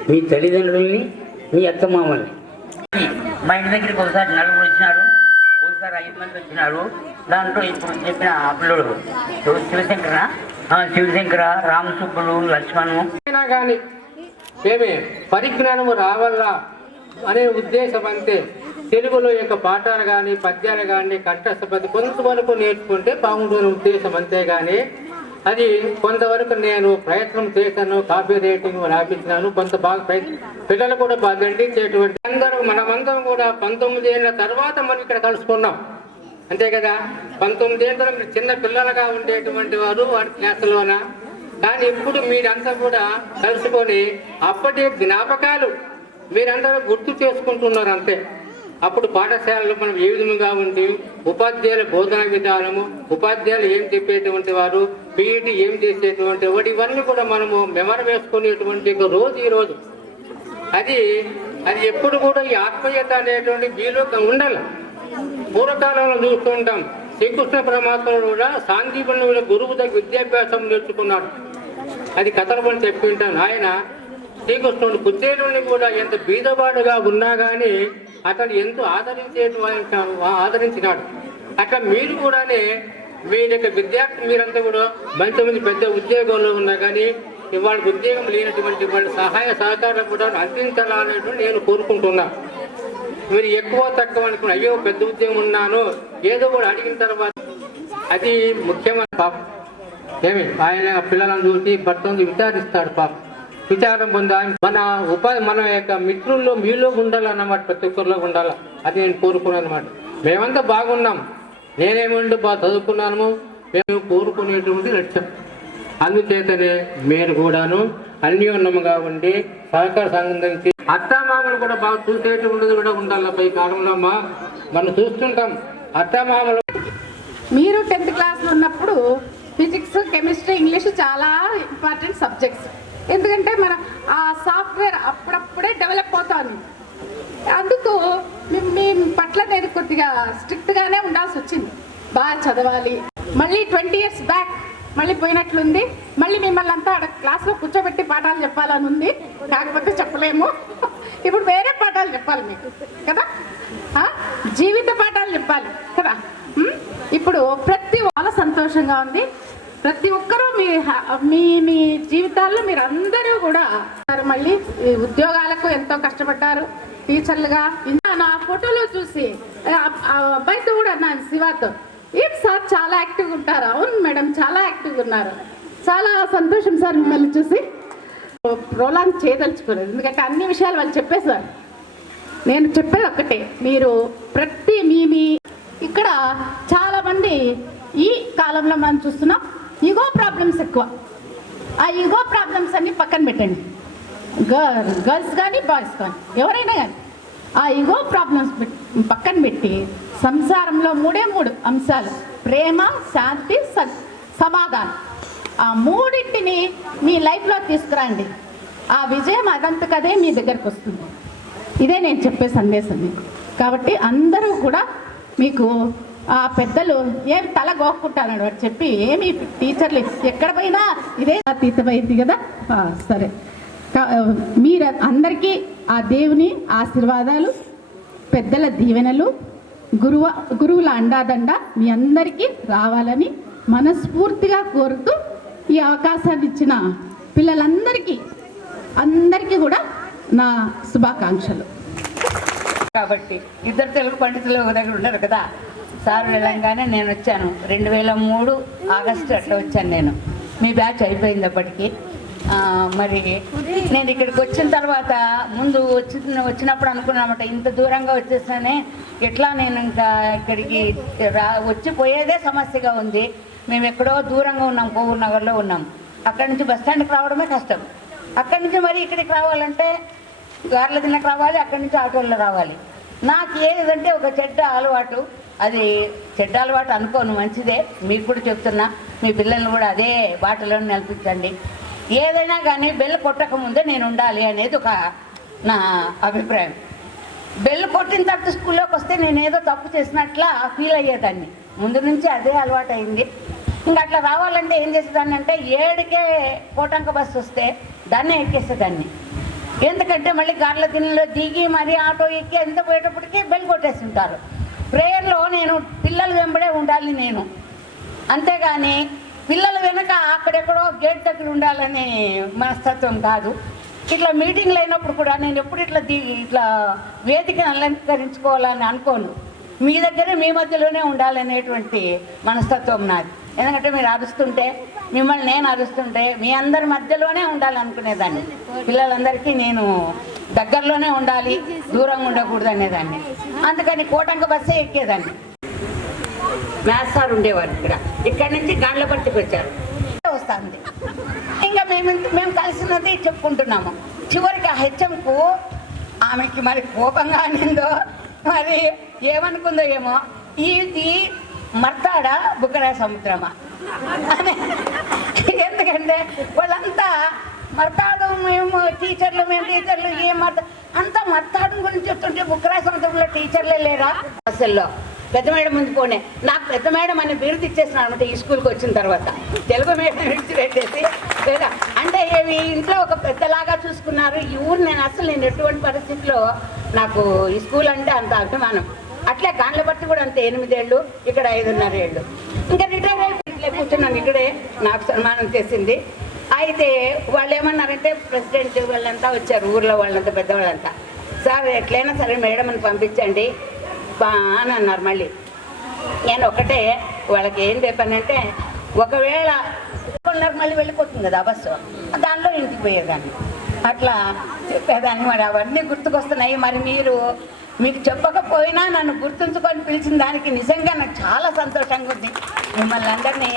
మీ తల్లిదండ్రుల్ని, మీ అత్త మామల్ని, మా ఇంటి దగ్గరికి ఒకసారి 4 వచ్చినారు, ఒకసారి 5 మంది వచ్చినారు. దాంట్లో ఇప్పుడు చెప్పిన పిల్లలు శివశంకర, రామసుబ్బులు, లక్ష్మణు కానీ ఏమే పరిజ్ఞానము రావాలా అనే ఉద్దేశం అంతే. తెలుగులో యొక్క పాఠాలు కానీ పద్యాలు కానీ కంఠస్థపతి కొంత వరకు నేర్చుకుంటే బాగుంటున్న ఉద్దేశం. అంతేగాని అది కొంతవరకు నేను ప్రయత్నం చేశాను, కాపీ రైటింగ్ రాపించినాను, కొంత బాగా పిల్లలు కూడా బాగా దండించేటువంటి అందరూ మనమందరం కూడా 19 ఏళ్ళ తర్వాత మనం ఇక్కడ కలుసుకున్నాం, అంతే కదా. 19 ఏళ్ళలో మీరు చిన్న పిల్లలుగా ఉండేటువంటి వారు వాడి క్లాసులోన, కానీ ఇప్పుడు మీరంతా కూడా కలుసుకొని అప్పటి జ్ఞాపకాలు మీరందరూ గుర్తు చేసుకుంటున్నారు అంతే. అప్పుడు పాఠశాలలో మనం ఏ విధంగా ఉంది, ఉపాధ్యాయుల బోధన విధానము, ఉపాధ్యాయులు ఏం చెప్పేటువంటి వారు, పీఈటీ ఏం చేసేటువంటి వాడు, ఇవన్నీ కూడా మనము మెమరీ వేసుకునేటువంటి రోజు ఈరోజు. అది ఎప్పుడు కూడా ఈ ఆత్మీయత అనేటువంటి మీలో ఉండాలి. పూర్వకాలంలో చూస్తూ ఉంటాం, శ్రీకృష్ణ పరమాత్ముడు కూడా సాందీపనుల గురువు దగ్గర విద్యాభ్యాసం నేర్చుకున్నాడు. అది కథలు చెప్పి ఉంటాను. ఆయన శ్రీకృష్ణుడు కుచేలుని కూడా ఎంత బీదవాడుగా ఉన్నా కానీ అతను ఎంతో ఆదరించినాడు. అట్లా మీరు కూడానే మీ యొక్క విద్యార్థి మీరంతా కూడా మంచి పెద్ద ఉద్యోగంలో ఉన్నా కానీ ఇవాళ ఉద్యోగం లేనటువంటి వాళ్ళ సహాయ సహకారం కూడా అందించాలనేటువంటి నేను కోరుకుంటున్నా. మీరు ఎక్కువ తక్కువ అనుకున్న అయ్యో పెద్ద ఉద్యోగం ఉన్నాను ఏదో కూడా అడిగిన తర్వాత అది ముఖ్యమైన పాపం. ఏమి ఆయన పిల్లలను చూసి భర్తను విచారిస్తాడు పాపం. విచారం పొందా మన యొక్క మిత్రుల్లో మీలో ఉండాలన్నమాట, ప్రతి ఒక్కరిలో ఉండాలి. అది నేను కోరుకున్నాను అనమాట. మేమంతా బాగున్నాం, నేనేమంటూ బాగా చదువుకున్నాను, మేము కోరుకునేటువంటి లక్ష్యం. అందుచేతనే మీరు కూడాను అన్యోన్యంగా ఉండి సహకార సంబంధించి అత్తామామలు కూడా బాగా చూసేటువంటిది కూడా ఉండాలి. పై కాలంలో మనం చూస్తుంటాం అత్తామామలు. మీరు 10th క్లాస్లో ఉన్నప్పుడు ఫిజిక్స్, కెమిస్ట్రీ, ఇంగ్లీష్ చాలా ఇంపార్టెంట్ సబ్జెక్ట్స్. ఎందుకంటే మన ఆ సాఫ్ట్వేర్ అప్పుడప్పుడే డెవలప్ అవుతుంది. అందుకు మీ పట్ల నేను కొద్దిగా స్ట్రిక్ట్గానే ఉండాల్సి వచ్చింది. బాగా చదవాలి. మళ్ళీ 20 years బ్యాక్ మళ్ళీ పోయినట్లుంది. మళ్ళీ మిమ్మల్ని అంతా క్లాస్లో కూర్చోబెట్టి పాఠాలు చెప్పాలని ఉంది. కాకపోతే చెప్పలేము. ఇప్పుడు వేరే పాఠాలు చెప్పాలి మీకు కదా, జీవిత పాఠాలు చెప్పాలి కదా. ఇప్పుడు చాలా సంతోషంగా ఉంది. ప్రతి ఒక్కరూ మీ జీవితాల్లో మీరు అందరూ కూడా మళ్ళీ ఉద్యోగాలకు ఎంతో కష్టపడ్డారు టీచర్లుగా. నా ఫోటోలో చూసి ఆ అబ్బాయితో కూడా అన్నాను, శివాతో, ఏం సార్ చాలా యాక్టివ్గా ఉంటారు. అవును మేడం చాలా యాక్టివ్గా ఉన్నారు. చాలా సంతోషం సార్ మిమ్మల్ని చూసి. ప్రోలాంగ్ చేయదలుచుకోలేదు, ఎందుకంటే అన్ని విషయాలు వాళ్ళు చెప్పేశారు. నేను చెప్పేది ఒక్కటే, మీరు ప్రతి మీ ఇక్కడ చాలామంది ఈ కాలంలో మనం చూస్తున్నాం ఈగో ప్రాబ్లమ్స్ ఎక్కువ. ఆ ఈగో ప్రాబ్లమ్స్ అన్ని పక్కన పెట్టండి. గర్ల్స్ కానీ బాయ్స్ కానీ ఎవరైనా కానీ ఆ ఈగో ప్రాబ్లమ్స్ పక్కన పెట్టి సంసారంలో 3 అంశాలు, ప్రేమ, శాంతి, సమాధానం, ఆ 3టిని మీ లైఫ్లో తీసుకురండి. ఆ విజయం అదంతకదే మీ దగ్గరకు వస్తుంది. ఇదే నేను చెప్పే సందేశం మీకు. కాబట్టి అందరూ కూడా మీకు ఆ పెద్దలు ఏం తల గోక్కుంటానని వాడు చెప్పి ఏమి టీచర్లు ఎక్కడ పోయినా ఇదే అతీతమైంది కదా. సరే, మీరు అందరికీ ఆ దేవుని ఆశీర్వాదాలు, పెద్దల దీవెనలు, గురువుల అండాదండ మీ అందరికీ రావాలని మనస్ఫూర్తిగా కోరుతూ ఈ అవకాశాన్ని ఇచ్చిన అందరికీ కూడా నా శుభాకాంక్షలు. కాబట్టి ఇద్దరు తెలుగు పండితులు ఒక దగ్గర ఉండరు కదా. సార్ వెళ్ళంగానే నేను వచ్చాను. 2003 ఆగస్టు అట్లా వచ్చాను నేను. మీ బ్యాచ్ అయిపోయింది అప్పటికి. మరి నేను ఇక్కడికి వచ్చిన తర్వాత ముందు వచ్చినప్పుడు అనుకున్నామట, ఇంత దూరంగా వచ్చేసానే ఎట్లా నేను ఇంకా ఇక్కడికి వచ్చిపోయేదే సమస్యగా ఉంది. మేము ఎక్కడో దూరంగా ఉన్నాం, కోవూరు నగర్లో ఉన్నాం. అక్కడి నుంచి బస్ స్టాండ్కి రావడమే కష్టం. అక్కడి నుంచి మరి ఇక్కడికి రావాలంటే గార్ల తిన్నకు రావాలి, అక్కడి నుంచి ఆటోల్లో రావాలి. నాకు ఏదంటే ఒక చెడ్డ అలవాటు. అది చెడ్డ అలవాటు అనుకోను, మంచిదే. మీకు కూడా చెప్తున్నా, మీ పిల్లల్ని కూడా అదే బాటలో నిలిపించండి. ఏదైనా కానీ బెల్ కొట్టకముందే నేను ఉండాలి అనేది ఒక నా అభిప్రాయం. బెల్ కొట్టిన తర్వాత స్కూల్లోకి వస్తే నేను ఏదో తప్పు చేసినట్లా ఫీల్ అయ్యేదాన్ని. ముందు నుంచి అదే అలవాటు అయింది. ఇంకా అట్లా రావాలంటే ఏం చేసేదాన్ని అంటే 7కే కోటంక బస్సు వస్తే దాన్నే ఎక్కేసేదాన్ని. ఎందుకంటే మళ్ళీ గార్ల తిన్నలో దిగి మరి ఆటో ఎక్కి ఎంత పోయేటప్పటికీ బెల్ కొట్టేస్తుంటారు. ప్రేయర్లో నేను పిల్లలు వెంబడే ఉండాలి నేను, అంతేగాని పిల్లల వెనక అక్కడెక్కడో గేట్ దగ్గర ఉండాలనే మనస్తత్వం కాదు. ఇట్లా మీటింగ్లు అయినప్పుడు కూడా నేను ఎప్పుడు ఇట్లా వేదికను అలంకరించుకోవాలని అనుకోను. మీ దగ్గర మీ మధ్యలోనే ఉండాలనేటువంటి మనస్తత్వం నాది. ఎందుకంటే మీరు అరుస్తుంటే, మిమ్మల్ని నేను అరుస్తుంటే మీ అందరి మధ్యలోనే ఉండాలనుకునేదాన్ని. పిల్లలందరికీ నేను దగ్గరలోనే ఉండాలి, దూరంగా ఉండకూడదు అనేదాన్ని. అందుకని కోటంక బస్సే ఎక్కేదాన్ని. మ్యాథ్స్ సార్ ఉండేవారు ఇక్కడి నుంచి గాండ్లపర్తికి వచ్చారు. వస్తుంది ఇంకా మేము కలిసినది చెప్పుకుంటున్నాము. చివరికి ఆ హెచ్ఎంకు ఆమెకి మరి కోపంగా అనిందో మరి ఏమనుకుందో ఏమో, ఇది మర్తాడ బుక్కరాయ సముద్రమా అని. ఎందుకంటే వాళ్ళంతా మర్తాడు, మేము టీచర్లు ఏం అంతా మర్తాడు గురించి చెప్తుంటే బుక్కరాయ సముద్రంలో టీచర్లే లేరా? అసలు పెద్ద మేడం ముందు పోనే నాకు పెద్ద మేడం అని బిరుదు ఇచ్చేసినాను అనమాట. ఈ స్కూల్కి వచ్చిన తర్వాత తెలుగు మేడం విడిచిపెట్టేసి లేదా అంటే ఏమి ఇంట్లో ఒక పెద్దలాగా చూసుకున్నారు. ఈ ఊరు నేను ఎటువంటి పరిస్థితిలో నాకు ఈ స్కూల్ అంటే అంత అభిమానం. అట్లే గాండ్లపర్తి కూడా అంతే, 8 ఏళ్ళు, ఇక్కడ 5.5 ఏళ్ళు. ఇంకా రిటైర్ అయిపోయి కూర్చున్నాను ఇక్కడే. నాకు సన్మానం చేసింది. అయితే వాళ్ళు ఏమన్నారంటే ప్రెసిడెంట్ వాళ్ళంతా వచ్చారు, ఊర్లో వాళ్ళంతా పెద్దవాళ్ళంతా. సార్ ఎట్లయినా సరే మేడంని పంపించండి అని అన్నారు. మళ్ళీ నేను ఒకటే వాళ్ళకి ఏం చెప్పానంటే, ఒకవేళ మళ్ళీ వెళ్ళిపోతుంది కదా బస్సు, దానిలో ఇంటికి పోయేదాన్ని. అట్లా చెప్పేదాన్ని. మరి అవన్నీ గుర్తుకొస్తున్నాయి. మరి మీకు చెప్పకపోయినా నన్ను గుర్తుంచుకొని పిలిచిన దానికి నిజంగా నాకు చాలా సంతోషంగా ఉంది. మిమ్మల్ని అందరినీ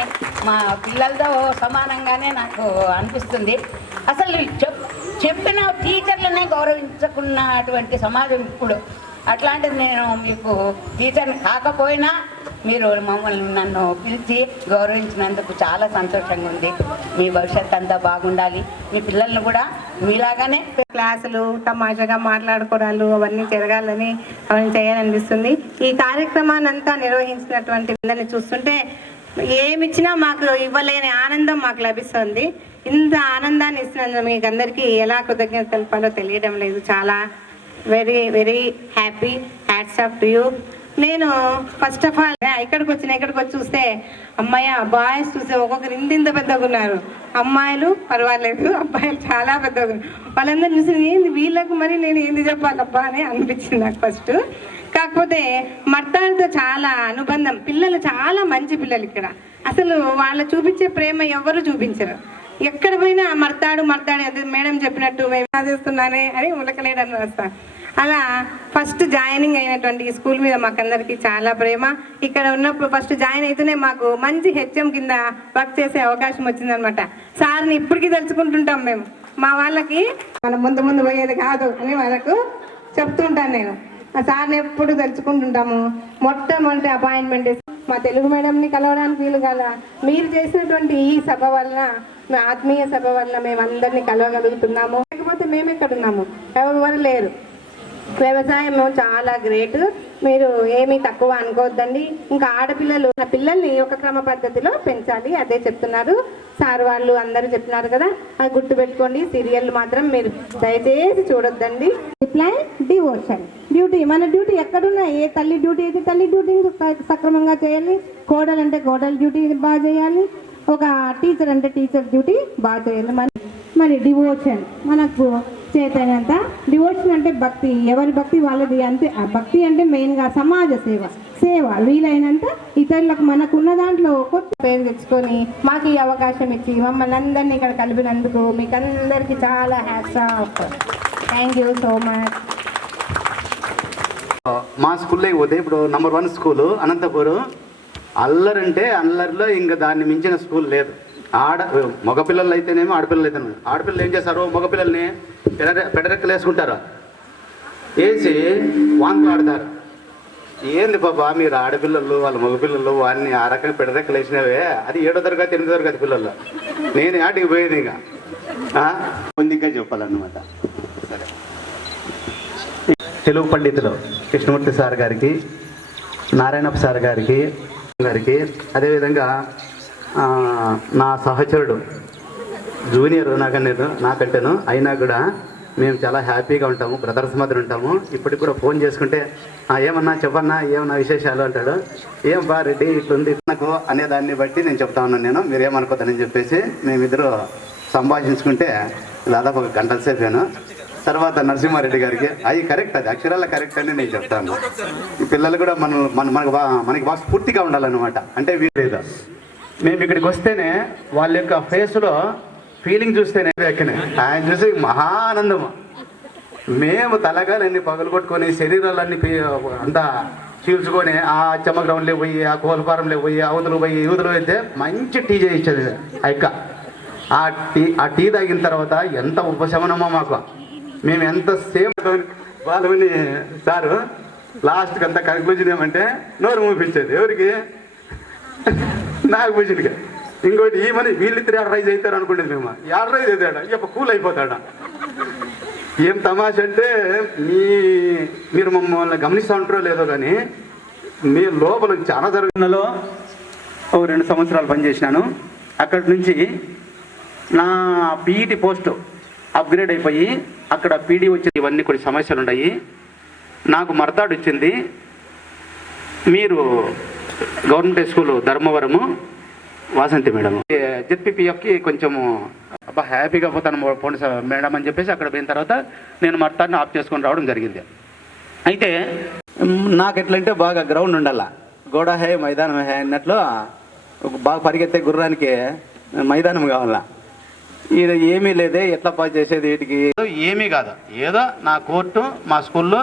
మా పిల్లలతో సమానంగానే నాకు అనిపిస్తుంది. అసలు చెప్పిన టీచర్లనే గౌరవించుకున్నటువంటి సమాజం ఇప్పుడు. అట్లాంటిది నేను మీకు టీచర్ని కాకపోయినా మీరు మమ్మల్ని నన్ను పిలిచి గౌరవించినందుకు చాలా సంతోషంగా ఉంది. మీ భవిష్యత్తు అంతా బాగుండాలి. మీ పిల్లల్ని కూడా మీలాగానే క్లాసులు తమాషాగా మాట్లాడుకోవడాలు అవన్నీ జరగాలని అవన్నీ చేయాలనిపిస్తుంది. ఈ కార్యక్రమాన్ని అంతా నిర్వహించినటువంటి అందరినీ చూస్తుంటే ఏమిచ్చినా మాకు ఇవ్వలేని ఆనందం మాకు లభిస్తుంది. ఇంత ఆనందాన్ని ఇస్తున్నందుకు మీకు అందరికీ ఎలా కృతజ్ఞత తెలపాలో తెలియడం లేదు. చాలా very very happy. Hats off to you. నేను ఫస్ట్ ఆఫ్ ఆల్ ఇక్కడికి వచ్చి చూస్తే అమ్మాయి బాయ్స్ చూస్తే ఒక్కొక్కరు ఇంత పెద్దగా ఉన్నారు. అమ్మాయిలు పర్వాలేదు, అబ్బాయిలు చాలా పెద్దగా ఉన్నారు. వాళ్ళందరూ చూసి ఏంది వీళ్ళకు మరి నేను ఏంది చెప్పాలబ్బా అని అనిపించింది నాకు ఫస్ట్. కాకపోతే మర్తాడితో చాలా అనుబంధం. పిల్లలు చాలా మంచి పిల్లలు. ఇక్కడ అసలు వాళ్ళు చూపించే ప్రేమ ఎవరు చూపించరు. ఎక్కడ పోయినా మర్తాడు అదే మేడం చెప్పినట్టు మేము చేస్తున్నానే అని ఉలకలేడని వస్తాను. అలా ఫస్ట్ జాయినింగ్ అయినటువంటి ఈ స్కూల్ మీద మాకందరికీ చాలా ప్రేమ. ఇక్కడ ఉన్నప్పుడు ఫస్ట్ జాయిన్ అయితేనే మాకు మంచి హెచ్ఎం కింద వర్క్ చేసే అవకాశం వచ్చిందనమాట. సార్ని ఇప్పటికీ తెలుసుకుంటుంటాం మేము. మా వాళ్ళకి మనం ముందు పోయేది కాదు అని వాళ్ళకు చెప్తుంటాను నేను. ఆ సార్ని ఎప్పుడు తెలుసుకుంటుంటాము. మొట్టమొదటి అపాయింట్మెంట్ మా తెలుగు మేడంని కలవడానికి వీలు కాల. మీరు చేసినటువంటి ఈ సభ వలన, మా ఆత్మీయ సభ వలన మేమందరినీ కలవగలుగుతున్నాము. లేకపోతే మేము ఎక్కడున్నాము, ఎవరు లేరు. వ్యవసాయం చాలా గ్రేట్. మీరు ఏమీ తక్కువ అనుకోవద్దండి. ఇంకా ఆడపిల్లలు నా పిల్లల్ని ఒక క్రమ పద్ధతిలో పెంచాలి, అదే చెప్తున్నారు సార్ వాళ్ళు అందరూ చెప్తున్నారు కదా. అది గుర్తుపెట్టుకోండి. సీరియల్ మాత్రం మీరు దయచేసి చూడొద్దండి. Reply devotion duty. మన డ్యూటీ ఎక్కడున్నా, ఏ తల్లి డ్యూటీ అయితే తల్లి డ్యూటీని సక్రమంగా చేయాలి. కోడలు అంటే కోడలు డ్యూటీ బాగా చేయాలి. ఒక టీచర్ అంటే టీచర్ డ్యూటీ బాగా చేయాలి. మరి డివోషన్ మనకు చేతనంత. డివోషన్ అంటే భక్తి, ఎవరి భక్తి వాళ్ళది అంతే. ఆ భక్తి అంటే మెయిన్గా సమాజ సేవ వీలైనంత ఇతరులకు మనకున్న దాంట్లో కొత్త పేరు తెచ్చుకొని మాకు ఈ అవకాశం ఇచ్చి మమ్మల్ని అందరినీ ఇక్కడ కలిపినందుకు మీకు అందరికీ చాలా hats off. Thank you so much. మా స్కూల్లోకి పోతే ఇప్పుడు నంబర్ 1 స్కూలు అనంతపురం. అల్లరంటే అల్లరిలో ఇంకా దాన్ని మించిన స్కూల్ లేదు. మగపిల్లలు అయితేనేమో ఆడపిల్లలు అయితేనేమో. ఆడపిల్లలు ఏం చేస్తారు, మగపిల్లల్ని పెడరెక్కలు వేసుకుంటారు, వేసి వాంతులు ఆడతారు. ఏంది బాబా మీరు ఆడపిల్లలు వాళ్ళ మగపిల్లలు వాడిని ఆ రకంగా పెడరెక్కలు వేసినవే. అది 7వ తరగతి 8వ తరగతి పిల్లలు. నేను ఆటికి పోయేది ఇంకా పొందిగా చెప్పాలన్నమాట. సరే, తెలుగు పండితులు కృష్ణమూర్తి సార్ గారికి, నారాయణప్ప సార్ గారికి అదేవిధంగా నా సహచరుడు జూనియర్ నాకంటేను అయినా కూడా మేము చాలా హ్యాపీగా ఉంటాము. బ్రదర్స్ మధ్య ఉంటాము. ఇప్పటికి కూడా ఫోన్ చేసుకుంటే ఏమన్నా చెప్పన్నా, ఏమన్నా విశేషాలు అంటాడు. ఏం బా రెడ్డి ఇట్లుంది నాకు అనేదాన్ని బట్టి నేను చెప్తా ఉన్నాను. నేను మీరేమనుకోద్దని చెప్పేసి మేమిద్దరు సంభాషించుకుంటే దాదాపు 1 గంటల సేపు. తర్వాత నరసింహారెడ్డి గారికి అది కరెక్ట్, అది అక్షరాల కరెక్ట్ అని నేను చెప్తాను. ఈ పిల్లలు కూడా మనకి బాగా స్ఫూర్తిగా ఉండాలన్నమాట. అంటే వీలేదు మేము ఇక్కడికి వస్తేనే వాళ్ళ యొక్క ఫేస్లో ఫీలింగ్ చూస్తేనే ఎక్కనే ఆయన చూసి మహా ఆనందము. మేము తలగాలన్నీ పగలు కొట్టుకొని శరీరాలన్నీ అంతా చీల్చుకొని ఆ చెమ్మ గ్రౌండ్లోకి పోయి ఆ కోల్ ఫారంలోకి పోయి అవతలు పోయి యూతులు అయితే మంచి టీ చేయించేది అక్క. ఆ టీ తాగిన తర్వాత ఎంత ఉపశమనమో మాకు. మేము ఎంతసేపు వాళ్ళని సారు లాస్ట్కి అంతా కన్క్లూజన్ ఏమంటే నోరు మూపించేది ఎవరికి, నాకు పూజనిగా. ఇంకోటి ఈమని వీళ్ళిద్దరు రైజ్ అవుతారు అనుకునేది మేము. రైజ్ అవుతాడా ఇక కూల్ అయిపోతాడా. ఏం తమాష అంటే మీరు మమ్మల్ని గమనిస్తూ ఉంటారో లేదో కానీ మీ లోపల చాలా జరుగుతున్నలో ఓ 2 సంవత్సరాలు పనిచేసినాను. అక్కడి నుంచి నా పీఈటీ పోస్ట్ అప్గ్రేడ్ అయిపోయి అక్కడ పీడీ వచ్చి ఇవన్నీ కొన్ని సమస్యలు ఉన్నాయి. నాకు మరతాడు వచ్చింది. మీరు government school Dharmavaram Vasanthi madam జెడ్పీపీఎఫ్కి కొంచెము అబ్బా హ్యాపీగా పోతాను పోండి సార్ మేడం అని చెప్పేసి అక్కడ పోయిన తర్వాత నేను మరతాడిని ఆఫ్ చేసుకొని రావడం జరిగింది. అయితే నాకు ఎట్లంటే బాగా గ్రౌండ్ ఉండాల, గోడ హే మైదానం హే అన్నట్లు బాగా పరిగెత్తే గుర్రానికి మైదానం కావాలా. ఇది ఏమీ లేదే ఎట్లా పాస్ చేసేది వీటికి ఏమీ కాదు. ఏదో నా కోర్టు మా స్కూల్లో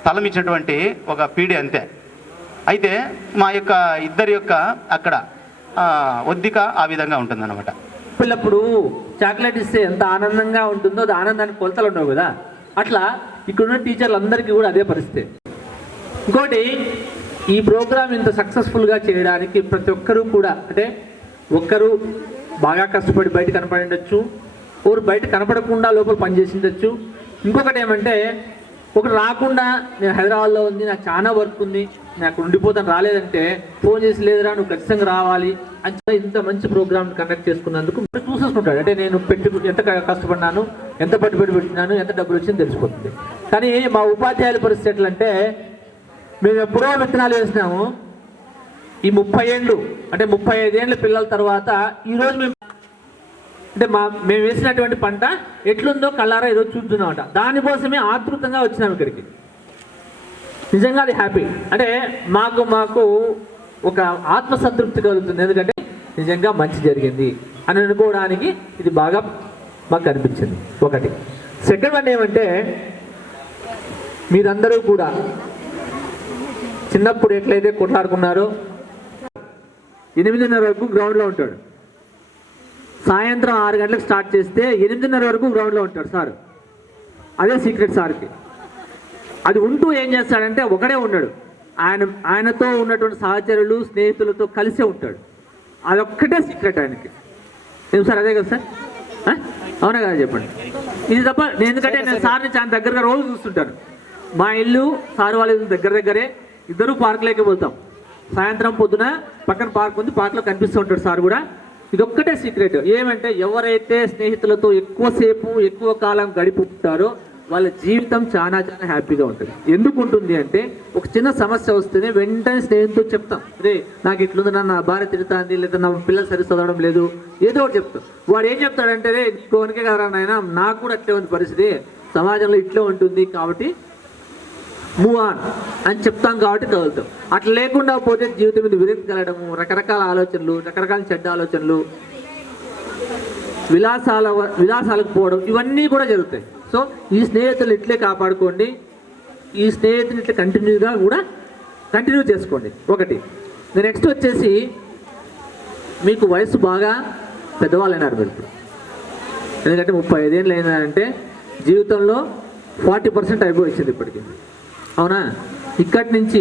స్థలం ఇచ్చినటువంటి ఒక పీడి అంతే. అయితే మా యొక్క ఇద్దరి యొక్క అక్కడ ఒద్దిక ఆ విధంగా ఉంటుందన్నమాట. పిల్లప్పుడు చాక్లెట్ ఇస్తే ఎంత ఆనందంగా ఉంటుందో అది ఆనందానికి కొలతలు ఉండవు కదా, అట్లా ఇక్కడున్న టీచర్లు అందరికీ కూడా అదే పరిస్థితి. ఇంకోటి ఈ ప్రోగ్రామ్ ఇంత సక్సెస్ఫుల్గా చేయడానికి ప్రతి ఒక్కరూ కూడా అంటే ఒక్కరు బాగా కష్టపడి బయట కనపడి ఉండొచ్చు, ఒకరు బయట కనపడకుండా లోపల పనిచేసి ఉండొచ్చు. ఇంకొకటి ఏమంటే ఒకరు రాకుండా నేను హైదరాబాద్లో ఉంది, నాకు చాలా వర్క్ ఉంది, నాకు ఉండిపోతాను రాలేదంటే ఫోన్ చేసి లేదురా నువ్వు ఖచ్చితంగా రావాలి అని ఇంత మంచి ప్రోగ్రామ్ కండక్ట్ చేసుకున్నందుకు చూసేసుకుంటాడు. అంటే నేను ఎంత కష్టపడినాను, ఎంత పెట్టుబడి పెట్టినాను, ఎంత డబ్బులు వచ్చింది తెలిసిపోతుంది. కానీ మా ఉపాధ్యాయుల పరిస్థితి ఎట్లంటే మేము ఎప్పుడో విత్తనాలు వేసినాము. ఈ 30 ఏళ్ళు అంటే 35 ఏళ్ళ పిల్లల తర్వాత ఈరోజు మేము అంటే మేము వేసినటువంటి పంట ఎట్లుందో కళ్ళారా ఈరోజు చూస్తున్నామట. దానికోసమే ఆతృతంగా వచ్చినాం ఇక్కడికి. నిజంగా అది హ్యాపీ. అంటే మాకు ఒక ఆత్మసంతృప్తి కలుగుతుంది. ఎందుకంటే నిజంగా మంచి జరిగింది అని అనుకోవడానికి ఇది బాగా మాకు అనిపించింది. ఒకటి. సెకండ్ వన్ ఏమంటే మీరందరూ కూడా చిన్నప్పుడు ఎట్లయితే కొట్లాడుకున్నారో 8:30 వరకు గ్రౌండ్లో ఉంటాడు. సాయంత్రం 6 గంటలకు స్టార్ట్ చేస్తే 8:30 వరకు గ్రౌండ్లో ఉంటాడు సార్. అదే సీక్రెట్ సార్కి. అది ఉంటూ ఏం చేస్తాడంటే ఒకడే ఉన్నాడు, ఆయనతో ఉన్నటువంటి సహచరులు స్నేహితులతో కలిసే ఉంటాడు. అదొక్కటే సీక్రెట్ ఆయనకి. ఏం సార్ అదే కదా సార్? అవునా కదా చెప్పండి. ఇది తప్ప ఎందుకంటే నేను సార్ని చాలా దగ్గరగా రోజు చూస్తుంటాను. మా ఇల్లు సార్ వాళ్ళ ఇల్లు దగ్గరే, ఇద్దరు పార్కులోకి వెళ్తాం. సాయంత్రం పొద్దున పక్కన పార్క్ ఉంది, పార్క్లో కనిపిస్తూ ఉంటాడు సార్ కూడా. ఇదొక్కటే సీక్రెట్. ఏమంటే ఎవరైతే స్నేహితులతో ఎక్కువసేపు ఎక్కువ కాలం గడిపుతారో వాళ్ళ జీవితం చాలా చాలా హ్యాపీగా ఉంటుంది. ఎందుకు ఉంటుంది అంటే ఒక చిన్న సమస్య వస్తేనే వెంటనే స్నేహితులతో చెప్తాం, రే నాకు ఇట్లుంది, నా భార్య తిడుతుంది, లేదా నా పిల్లలు సరి చదవడం లేదు, ఏదో ఒకటి చెప్తాం. వాడు ఏం చెప్తాడంటే రే నీకోనికే కదా నాయన, నాకు కూడా అట్లే ఉంది పరిస్థితి, సమాజంలో ఇట్లే ఉంటుంది కాబట్టి మూవ్ ఆన్ అని చెప్తాం కాబట్టి కదులుతాం. అట్లా లేకుండా పోతే జీవితం మీద విరక్తి కలగడము, రకరకాల ఆలోచనలు, రకరకాల చెడ్డ ఆలోచనలు, విలాసాలకు పోవడం, ఇవన్నీ కూడా జరుగుతాయి. సో ఈ స్నేహితులు ఇట్లే కాపాడుకోండి. ఈ స్నేహితులు ఇట్లా కంటిన్యూ చేసుకోండి. ఒకటి. నెక్స్ట్ వచ్చేసి మీకు వయసు బాగా పెద్దవాళ్ళైనారు మీరు. ఎందుకంటే 35 ఏళ్ళు అయినారంటే జీవితంలో 40% అయిపోయింది ఇప్పటికి. అవునా? ఇక్కడి నుంచి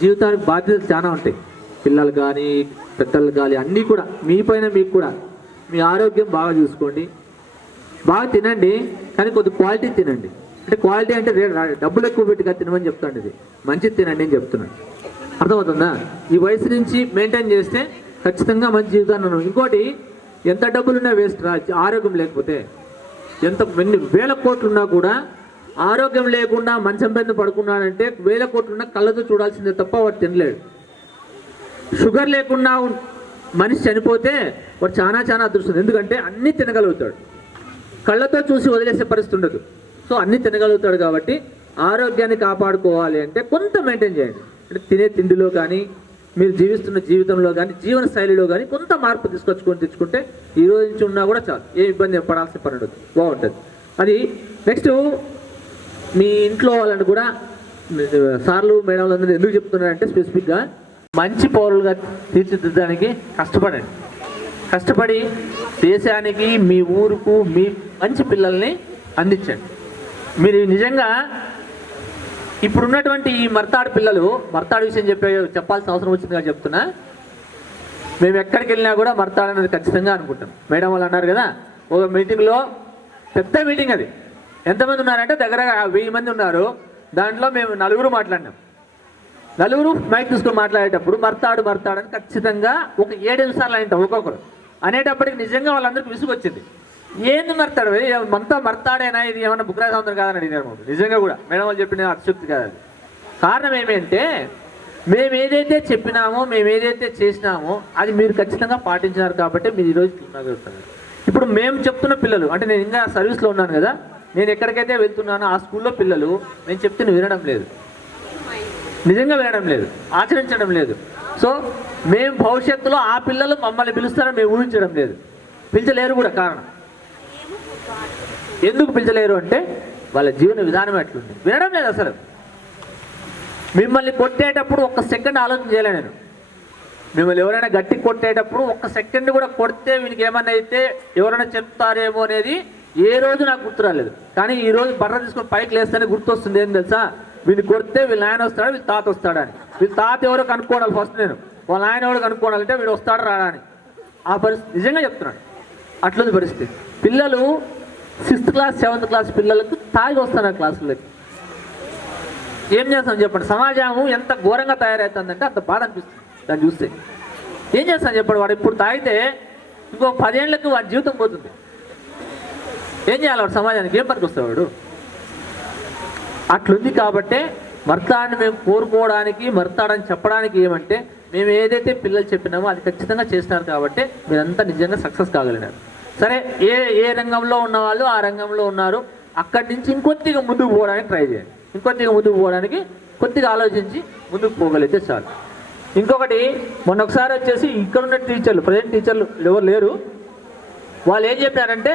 జీవితానికి బాధ్యతలు చాలా ఉంటాయి. పిల్లలు కానీ పెద్దలు కానీ అన్నీ కూడా మీ పైన మీకు కూడా. మీ ఆరోగ్యం బాగా చూసుకోండి, బాగా తినండి, కానీ కొద్ది క్వాలిటీ తినండి. అంటే క్వాలిటీ అంటే డబ్బులు ఎక్కువ పెట్టిగా తినమని చెప్తాను, ఇది మంచిది తినండి అని చెప్తున్నాను. అర్థమవుతుందా? ఈ వయసు నుంచి మెయింటైన్ చేస్తే ఖచ్చితంగా మంచి జీవితాన్ని. ఇంకోటి, ఎంత డబ్బులున్నా వేస్ట్ రా ఆరోగ్యం లేకపోతే. ఎన్ని వేల కోట్లున్నా కూడా ఆరోగ్యం లేకుండా మంచం పైన పడుకున్నాడంటే 1000 కోట్లున్నా కళ్ళతో చూడాల్సిందే తప్ప వాడు తినలేడు. షుగర్ లేకుండా మనిషి చనిపోతే వాడు చాలా చాలా అదృష్టం. ఎందుకంటే అన్నీ తినగలుగుతాడు, కళ్ళతో చూసి వదిలేసే పరిస్థితి ఉండదు. సో అన్నీ తినగలుగుతాడు. కాబట్టి ఆరోగ్యాన్ని కాపాడుకోవాలి అంటే కొంత మెయింటైన్ చేయండి. అంటే తినే తిండిలో కానీ మీరు జీవిస్తున్న జీవితంలో కానీ జీవన శైలిలో కానీ కొంత మార్పు తెచ్చుకుంటే ఈ రోజు నుంచి ఉన్నా కూడా చాలు, ఏ ఇబ్బంది పడాల్సిన పని ఉండదు, బాగుంటుంది. అది నెక్స్ట్ మీ ఇంట్లో వాళ్ళని కూడా సార్లు మేడంలు అందరూ ఎందుకు చెప్తున్నారంటే స్పెసిఫిక్గా మంచి పౌరులుగా తీర్చిదిద్దడానికి కష్టపడి దేశానికి మీ ఊరుకు మీ మంచి పిల్లల్ని అందించండి. మీరు నిజంగా ఇప్పుడున్నటువంటి ఈ మర్తాడు పిల్లలు, మర్తాడు విషయం చెప్పాల్సిన అవసరం వచ్చిందిగా చెప్తున్నా. మేము ఎక్కడికి వెళ్ళినా కూడా మర్తాడు అనేది ఖచ్చితంగా అనుకుంటాం. మేడం వాళ్ళు అన్నారు కదా, ఒక మీటింగ్లో, పెద్ద మీటింగ్ అది, ఎంతమంది ఉన్నారంటే దగ్గరగా 1000 మంది ఉన్నారు. దాంట్లో మేము 4 మాట్లాడినాం. 4 మైక్ తీసుకొని మాట్లాడేటప్పుడు మర్తాడు అని ఖచ్చితంగా ఒక 7 సార్లు అంటాం ఒక్కొక్కరు. అనేటప్పటికి నిజంగా వాళ్ళందరికీ విసుగు వచ్చింది. ఏంది మర్తాడు, అంతా మర్తాడేనా, ఇది ఏమన్నా బుక్రాజ్ సముద్రం కాదని అడిగారు. నిజంగా కూడా మేడం వాళ్ళు చెప్పిన అతిశక్తి కాదు. కారణం ఏమంటే మేము ఏదైతే చెప్పినామో, మేము ఏదైతే చేసినామో అది మీరు ఖచ్చితంగా పాటించినారు కాబట్టి మీరు ఈరోజు చూడగలుగుతున్నారు. ఇప్పుడు మేము చెప్తున్న పిల్లలు, అంటే నేను ఇంకా సర్వీస్లో ఉన్నాను కదా, నేను ఎక్కడికైతే వెళ్తున్నానో ఆ స్కూల్లో పిల్లలు నేను చెప్తున్న వినడం లేదు, నిజంగా వినడం లేదు, ఆచరించడం లేదు. సో మేము భవిష్యత్తులో ఆ పిల్లలు మమ్మల్ని పిలుస్తారని మేము ఊహించడం లేదు, పిలిచలేరు కూడా. కారణం ఎందుకు పిలిచలేరు అంటే వాళ్ళ జీవన విధానం ఎట్లుంది, వినడం లేదు అసలు. మిమ్మల్ని కొట్టేటప్పుడు 1 సెకండ్ ఆలోచన చేయలే నేను. మిమ్మల్ని ఎవరైనా గట్టి కొట్టేటప్పుడు 1 సెకండ్ కూడా కొడితే వీనికి ఏమన్నా అయితే ఎవరైనా చెప్తారేమో అనేది ఏ రోజు నాకు గుర్తు రాలేదు. కానీ ఈ రోజు బర్ర తీసుకొని పైకి లేస్తేనే గుర్తొస్తుంది. ఏం తెలుసా, వీళ్ళు కొడితే వీళ్ళ ఆయన వస్తాడు, వీళ్ళ తాత వస్తాడని. వీళ్ళ తాత ఎవరో కనుక్కోవాలి ఫస్ట్, నేను వాళ్ళ ఆయన ఎవరు కనుక్కోవాలంటే వీడు వస్తాడు రాడా అని. ఆ పరిస్థితి నిజంగా చెప్తున్నాడు, అట్లుంది పరిస్థితి. పిల్లలు 6th క్లాస్ 7th క్లాస్ పిల్లలకు తాగి వస్తున్నారు క్లాసులకి. ఏం చేస్తాం చెప్పండి, సమాజం ఎంత ఘోరంగా తయారవుతుందంటే అంత బాధ అనిపిస్తుంది దాన్ని చూస్తే. ఏం చేస్తాను చెప్పండి, వాడు ఇప్పుడు తాగితే ఇంకో 10 ఏళ్ళకి వాడి జీవితం పోతుంది. ఏం చేయాలి వాడు, సమాజానికి ఏం పనికి వస్తాడు వాడు? అట్లుంది. కాబట్టే మర్తాడిని మేము కోరుకోవడానికి, మర్తాడని చెప్పడానికి ఏమంటే మేము ఏదైతే పిల్లలు చెప్పినామో అది ఖచ్చితంగా చేస్తున్నారు కాబట్టి మీరంతా నిజంగా సక్సెస్ కాగలిగినారు. సరే, ఏ రంగంలో ఉన్న వాళ్ళు ఆ రంగంలో ఉన్నారు. అక్కడి నుంచి ఇంకొద్దిగా ముందుకు పోవడానికి ట్రై చేయండి. ఇంకొద్దిగా ముందుకు పోవడానికి కొద్దిగా ఆలోచించి ముందుకు పోగలిగితే చాలు. ఇంకొకటి, మొన్న ఒకసారి వచ్చేసి ఇక్కడ ఉన్న టీచర్లు, ప్రజెంట్ టీచర్లు ఎవరు లేరు, వాళ్ళు ఏం చెప్పారంటే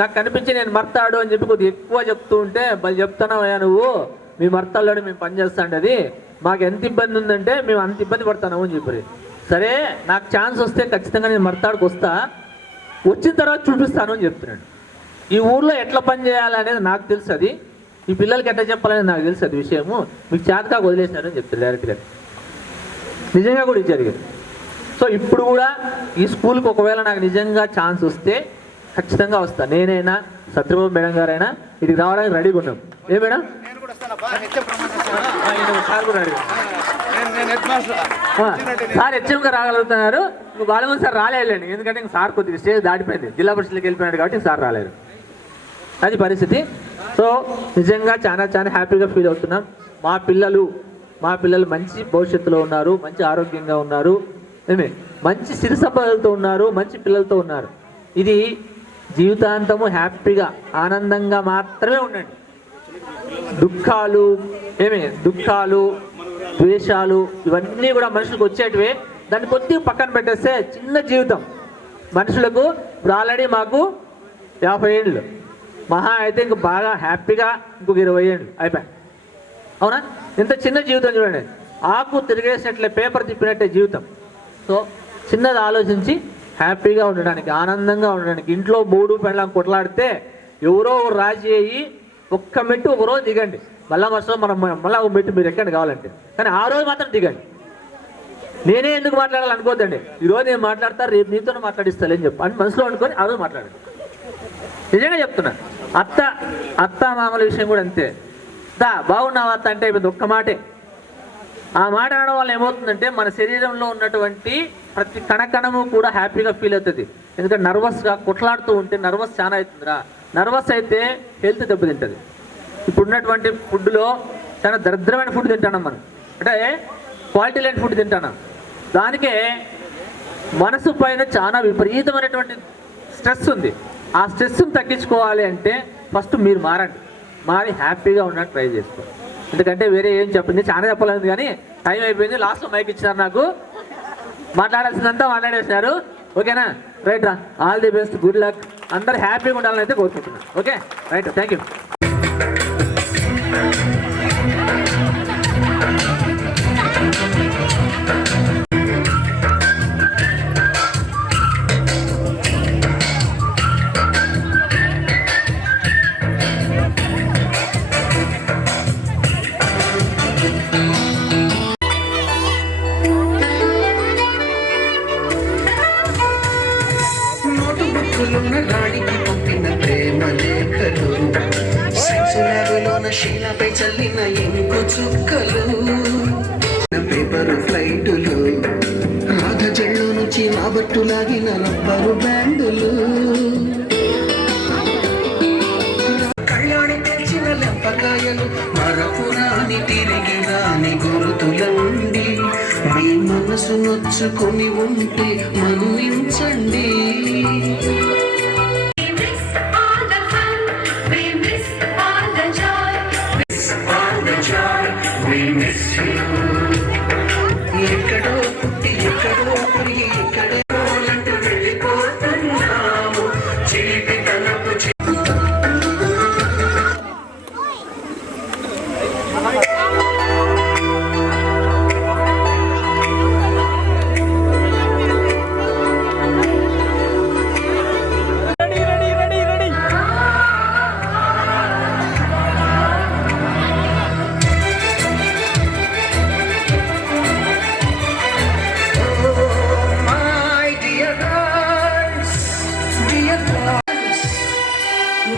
నాకు కనిపించి నేను మర్తాడు అని చెప్పి కొద్దిగా ఎక్కువ చెప్తూ ఉంటే, మళ్ళీ చెప్తున్నావయ్యా నువ్వు మీ మర్తాడులోనే మేము పనిచేస్తాండి, అది మాకు ఎంత ఇబ్బంది ఉందంటే మేము అంత ఇబ్బంది పడతాము అని చెప్పి. సరే, నాకు ఛాన్స్ వస్తే ఖచ్చితంగా నేను మర్తాడుకు వస్తా, వచ్చిన తర్వాత చూపిస్తాను అని చెప్తున్నాడు. ఈ ఊర్లో ఎట్లా పని చేయాలనేది నాకు తెలుసు, అది ఈ పిల్లలకి ఎట్లా చెప్పాలనేది నాకు తెలుసు, అది విషయము మీకు చేతగా వదిలేసినారని చెప్తారు డైరెక్ట్గా. నిజంగా కూడా ఇది జరిగింది. సో ఇప్పుడు కూడా ఈ స్కూల్కి ఒకవేళ నాకు నిజంగా ఛాన్స్ వస్తే ఖచ్చితంగా వస్తా. నేనైనా సత్యబాబు మేడం గారైనా ఇటుకి రావడానికి రెడీగా ఉన్నాం. ఏ మేడం, సార్ హెచ్ఎంగా రాగలుగుతున్నారు, నువ్వు బాలమని సార్ రాలేదండి, ఎందుకంటే ఇంక సార్ కొద్దిగా స్టేజ్ దాటిపోయింది, జిల్లా పరిషత్కి వెళ్ళిపోయినాడు కాబట్టి సార్ రాలేరు, అది పరిస్థితి. సో నిజంగా చాలా చాలా హ్యాపీగా ఫీల్ అవుతున్నాం. మా పిల్లలు మంచి భవిష్యత్తులో ఉన్నారు, మంచి ఆరోగ్యంగా ఉన్నారు, మంచి సిరి సంపదలతో ఉన్నారు, మంచి పిల్లలతో ఉన్నారు. ఇది జీవితాంతము హ్యాపీగా ఆనందంగా మాత్రమే ఉండండి. దుఃఖాలు ద్వేషాలు ఇవన్నీ కూడా మనుషులకు వచ్చేటివే, దాన్ని కొద్దిగా పక్కన పెట్టేస్తే చిన్న జీవితం. మనుషులకు ఇప్పుడు ఆల్రెడీ మాకు 50 ఏళ్ళు, మహా అయితే ఇంక బాగా హ్యాపీగా ఇంకొక 20 ఏళ్ళు అయిపోయాయి. అవునా? ఇంత చిన్న జీవితం చూడండి, ఆకు తిరిగేసినట్లే, పేపర్ తిప్పినట్టే జీవితం. సో చిన్నది ఆలోచించి హ్యాపీగా ఉండడానికి, ఆనందంగా ఉండడానికి. ఇంట్లో 3 పెళ్ళం కొట్లాడితే ఎవరో రాజీ అయ్యి ఒక్క మెట్టు ఒక రోజు దిగండి, మళ్ళీ మళ్ళీ ఒక మెట్టు మీరు ఎక్కండి కావాలంటే, కానీ ఆ రోజు మాత్రం దిగండి. నేనే ఎందుకు మాట్లాడాలనుకోద్దండి, ఈరోజు నేను మాట్లాడతా, రేపు నీతోనే మాట్లాడిస్తాను అని చెప్పి అని మనసులో అనుకొని ఆ రోజు మాట్లాడండి. నిజంగా చెప్తున్నా. అత్త మామల విషయం కూడా అంతే. బాగున్నావా అత్త అంటే ఇది ఒక్క మాటే. ఆ మాట అనడం వల్ల ఏమవుతుందంటే మన శరీరంలో ఉన్నటువంటి ప్రతి కణకణము కూడా హ్యాపీగా ఫీల్ అవుతుంది. ఎందుకంటే నర్వస్గా కొట్లాడుతూ ఉంటే నర్వస్ చాలా అవుతుందిరా. నర్వస్ అయితే హెల్త్ దెబ్బతింటుంది. ఇప్పుడు ఉన్నటువంటి ఫుడ్లో చాలా దరిద్రమైన ఫుడ్ తింటున్నాం మనం, అంటే క్వాలిటీ లేని ఫుడ్ తింటున్నాం. దానికే మనసు పైన చాలా విపరీతమైనటువంటి స్ట్రెస్ ఉంది. ఆ స్ట్రెస్ని తగ్గించుకోవాలి అంటే ఫస్ట్ మీరు మారండి, మారి హ్యాపీగా ఉండడానికి ట్రై చేసుకోండి. ఎందుకంటే వేరే ఏం చెప్పింది చాలా చెప్పలేదు, కానీ టైం అయిపోయింది. లాస్ట్లో మైక్ ఇచ్చినారు నాకు, మాట్లాడాల్సిందంతా మాట్లాడేసినారు. ఓకేనా? రైట్ రా, all the best, good luck, అందరు హ్యాపీగా ఉండాలని అయితే కోరుకుంటున్నాను. Okay right, thank you. రాణికి పంపిన ప్రేమ లేఖలు, సెక్సులలోన శీలపై చల్లిన ఇంకు చుక్కలు, పేపరు ఫ్లైటులు, రాధ జళ్ళు నుంచి రాబట్టు లాగిన రబ్బరు బ్యాండులు, కళ్ళాని తెచ్చిన లెంపకాయలు, మరపురాని తిరిగి రాని గురుతులండి. మీ మనసు నొచ్చుకొని ఉంటే మన్నించండి. ఎక్కడో పుట్టి ఎక్కడో పురిగి ఎక్కడో వెళ్ళిపోతున్నాము చిలిపి తనపు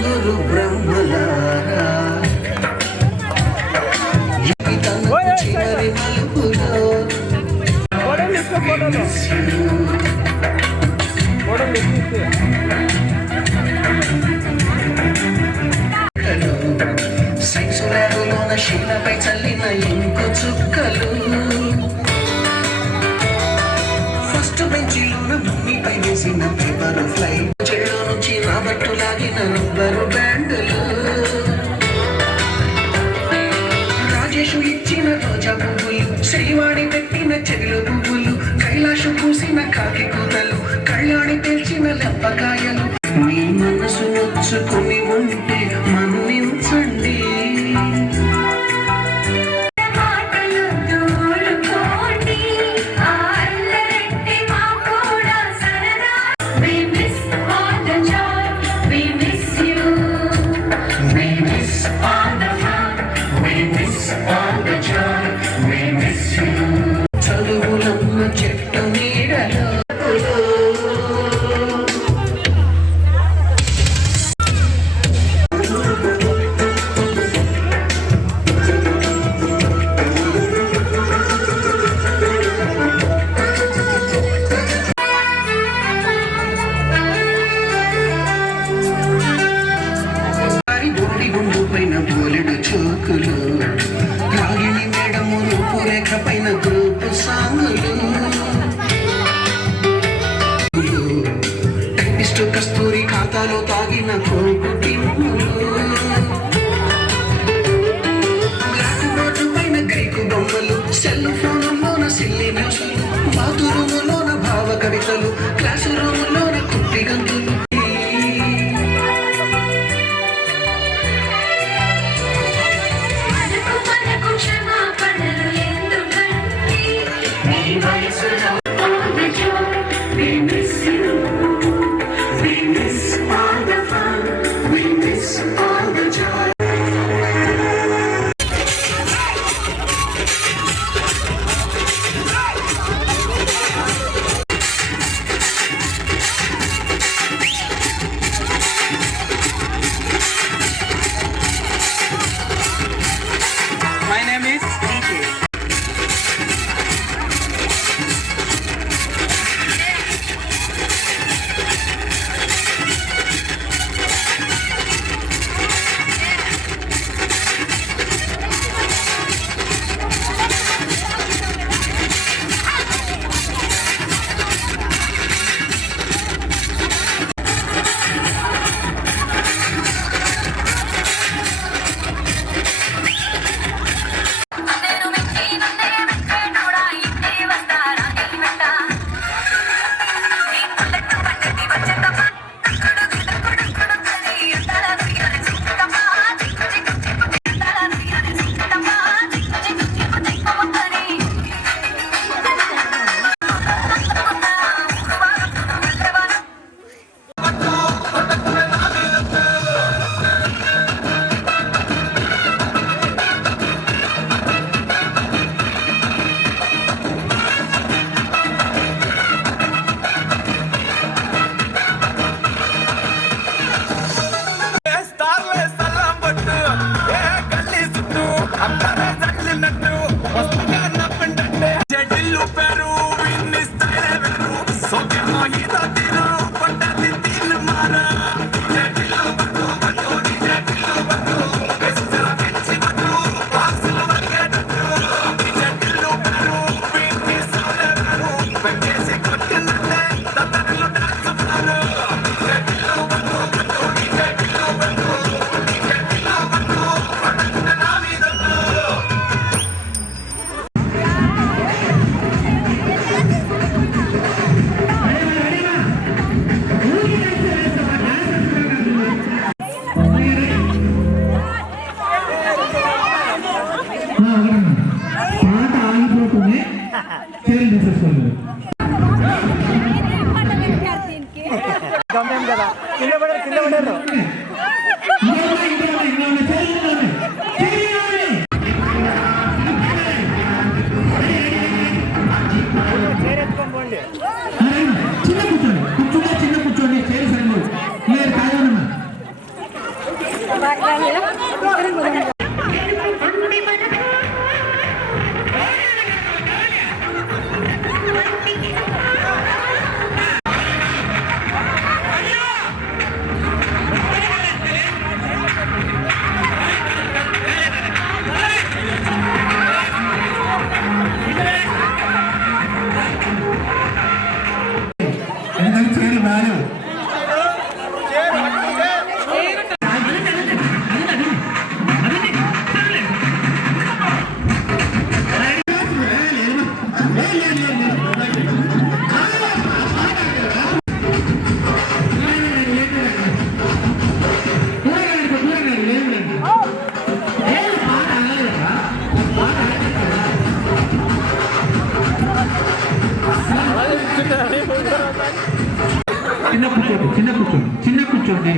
గురు బ్రహ్మలారా చివరి మలుపులో సెక్సులలోన శీలపై చల్లిన ఇంకు చుక్కలు, ఫస్ట్ బెంచిలోన భూమిపై వేసిన పేపర్ ఫ్లైట్, చెడు నుంచి రాబట్టు లాగిన రబ్బరు బ్యాండులు, రాజేషు ఇచ్చిన రోజా పువ్వులు, శ్రీవాణి పెట్టిన చెవిలో పువ్వులు, కైలాషు పూసిన కాకి కూతలు, కళ్యాణి తెల్చిన లెంపకాయలు. మీ మనసు నొచ్చుకొని ఉంటే మన్నించండి. చదువులమ్మ చెట్టు నీడలో బోడి గుండు పైన బోలెడు చోకులు, రాగిణి మేడము రూపురేఖ పైన గ్రూపు సాంగులు, టైపిస్టు కస్తూరి ఖాతాలో తాగిన కోకు టిమ్ములు, బ్లాక్ బోర్డు పైన గ్రీకు బొమ్మలు, సెల్ ఫోన్లోన సిల్లి న్యూస్లు, బాతురూములోన భావ కవితలు, క్లాసు రూములోన కుప్పి గంతులు. చిన్న కూర్చోండి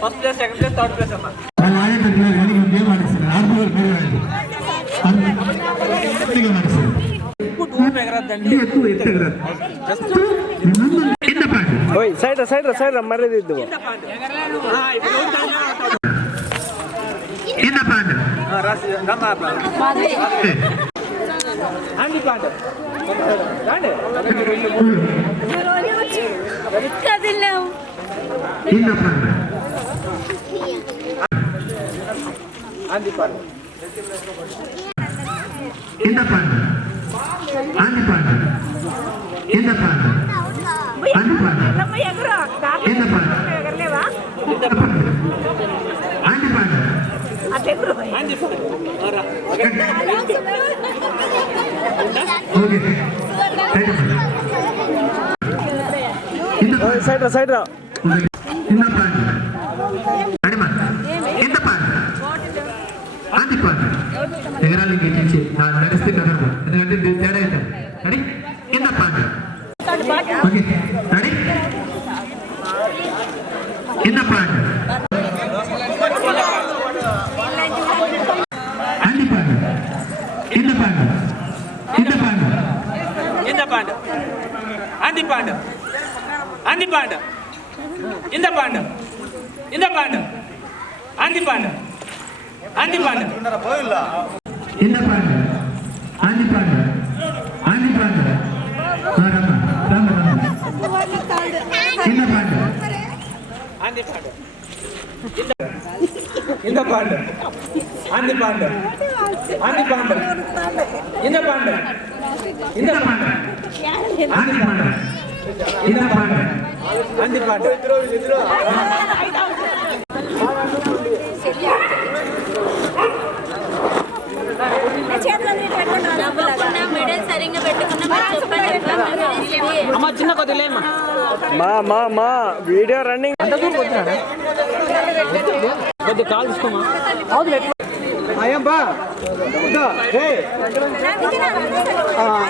first place, second place, third place అమ్మా. సైడ్ మర్యాద ఇద్దు. సైడ్ రా. ఎగరాలి నడిస్తే కదరు, ఎందుకంటే తేడా అవుతాయి. రెడీ కింద పాండి. ఓకే రెడీ కింద పాండి. అండి పాండి కింద పాండి. కింద పాండి. కింద పాండి. అంది పాండి. అంది పాండి. కింద పాండి. కింద పాండి. అంది పాండి. అంది పాండి. కింద పాండి. అంది పాండి. అంది పాండి. రమ్మ రమ్మ రమ్మ. కింద పాండి. అంది పాండి. కింద పాండి. అంది పాండి. అంది పాండి. కింద పాండి. కింద పాండి. అంది పాండి. కింద పాండి. అంది పాండి. అమ్మా చిన్న కొద్దిలే మా వీడియో రన్నింగ్. అంత దూరం వచ్చినా కొద్ది కాల్ తీసుకోమా.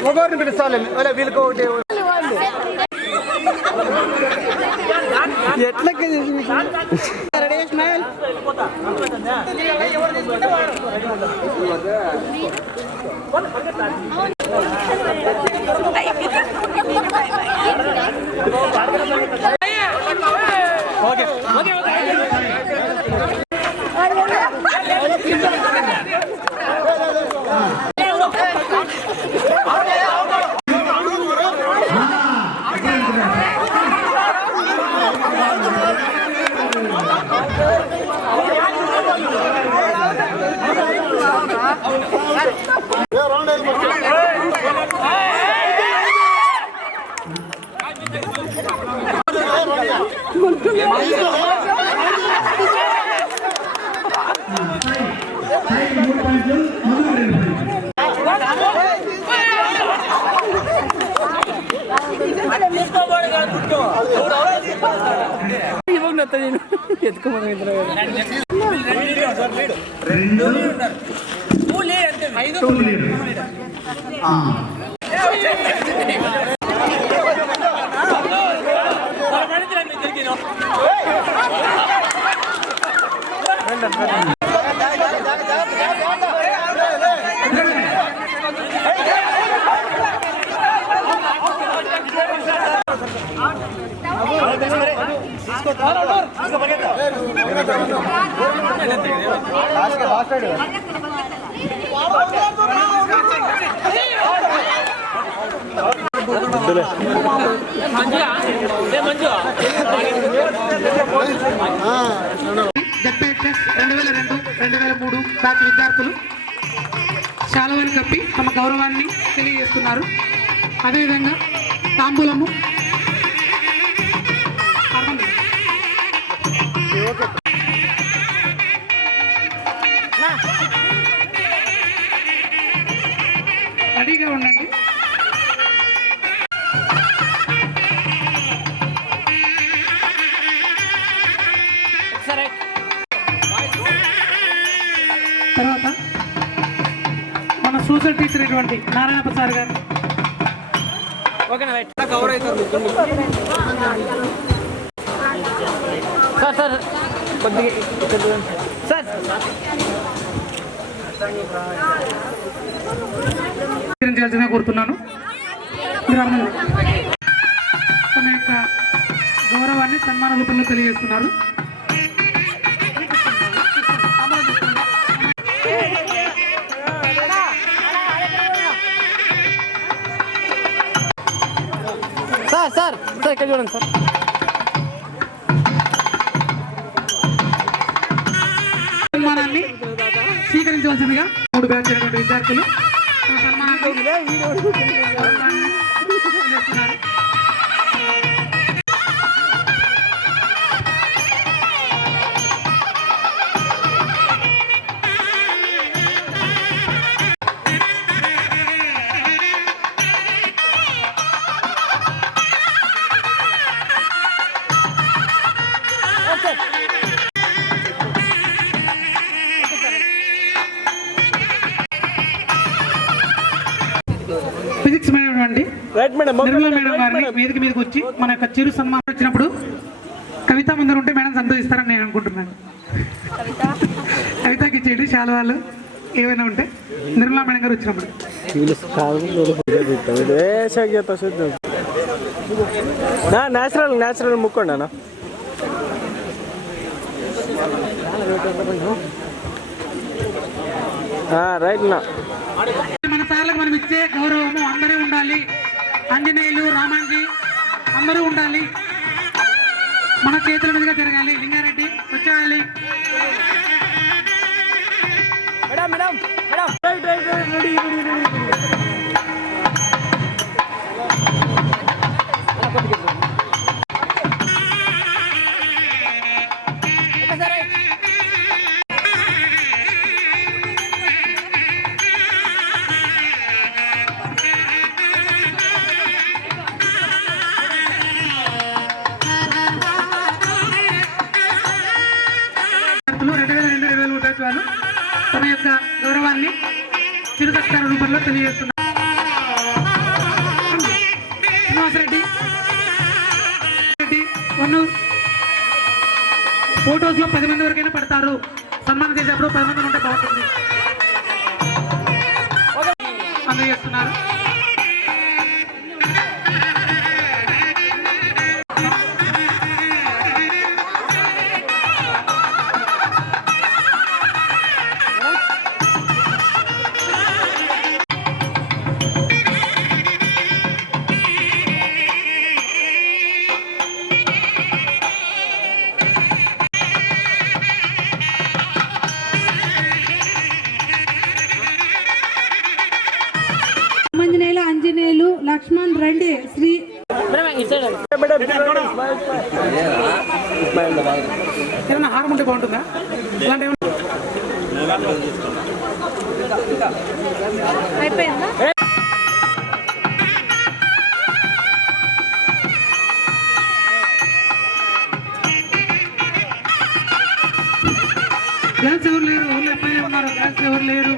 ఒకరిని పిలుస్తాను వీళ్ళకి ఒకటి ఎట్లా జెడ్పీహెచ్ఎస్ 2002-2003 బ్యాచ్ విద్యార్థులు శాలువాలు కప్పి తమ గౌరవాన్ని తెలియజేస్తున్నారు. అదేవిధంగా తాంబూలము రెడీగా ఉండండి. తర్వాత మన సోషల్ టీచర్ ఇటువంటి నారాయణ ప్రసాద్ గారు కవర్ అవుతారు సార్ కొద్దిగా సార్ చేయాల్సిందిగా కోరుతున్నాను. తన యొక్క గౌరవాన్ని సన్మాన రూపంలో తెలియజేస్తున్నారు. సార్ సార్ సార్ ఇక్కడ చూడండి సార్. సన్మానాన్ని స్వీకరించవలసిందిగా 3 బ్యాచ్ అయినటువంటి విద్యార్థులు ఫిజిక్స్ మేడం అండి నిర్మలా మేడం గారిని వేదిక మీదకి వచ్చి మన యొక్క చిరు సన్మానం వచ్చినప్పుడు కవిత ముందర ఉంటే మేడం సంతోషిస్తారని నేను అనుకుంటున్నాను. కవితకి ఇచ్చేయండి శాలువాలు ఏమైనా ఉంటే నిర్మలా మేడం గారు వచ్చినప్పుడు. న్యాచురల్ ముక్కోండి అన్న. రైట్ నా మన సార్లకు మనం ఇచ్చే గౌరవము అందరూ ఉండాలి. ఆంజనేయులు రామాంజీ అందరూ ఉండాలి. మన చేతుల మీదుగా జరగాలి. లింగారెడ్డి వచ్చేయాలి. తన యొక్క గౌరవాన్ని చిరుసత్కార రూపంలో తెలియజేస్తున్నారు. శ్రీనివాసరెడ్డి ఫోటోస్ లో 10 మంది వరకైనా పడతారు. సన్మానం చేసేప్పుడు 10 మంది ఉంటే బాగుంటుంది అందజేస్తున్నారు. ఆంజనేయులు లక్ష్మణ్ రండి. శ్రీ ఏమన్నా హారం ఉంటే బాగుంటుందా? అయిపోయిందా? గర్ల్స్ ఎవరు లేరు, ఓన్లీ అమ్మాయిలే ఉన్నారు. గర్ల్స్ ఎవరు లేరు.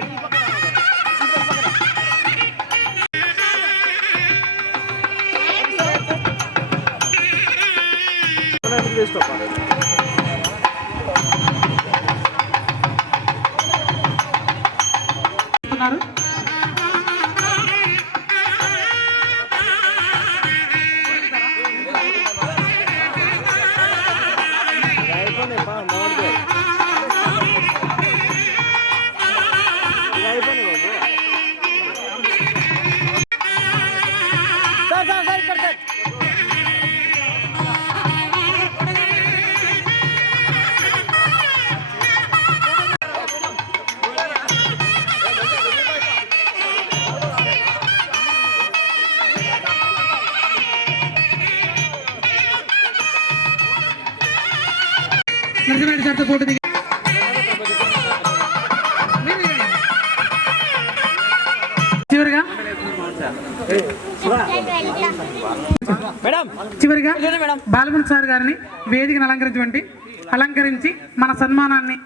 నరసింహరెడ్డి సార్తో ఫోటో దిగి చివరిగా బాలముని సార్ గారిని వేదికను అలంకరించి మన సన్మానాన్ని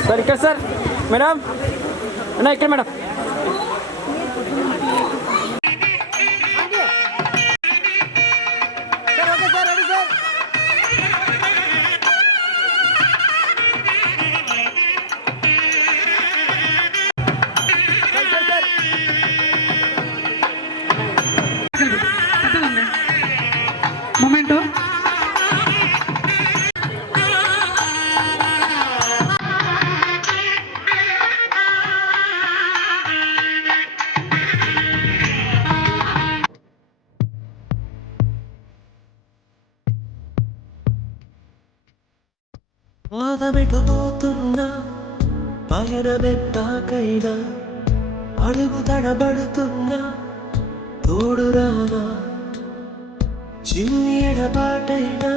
సార్ ఇక్కడ సార్ మేడం అన్నా ఇక్కడ మేడం మూమెంట్ వాదమెటబోతున్నా పయనమెట్టాకైనా అడుగు తడబడుతున్నా తోడురానా చిన్ని ఎడబాటైనా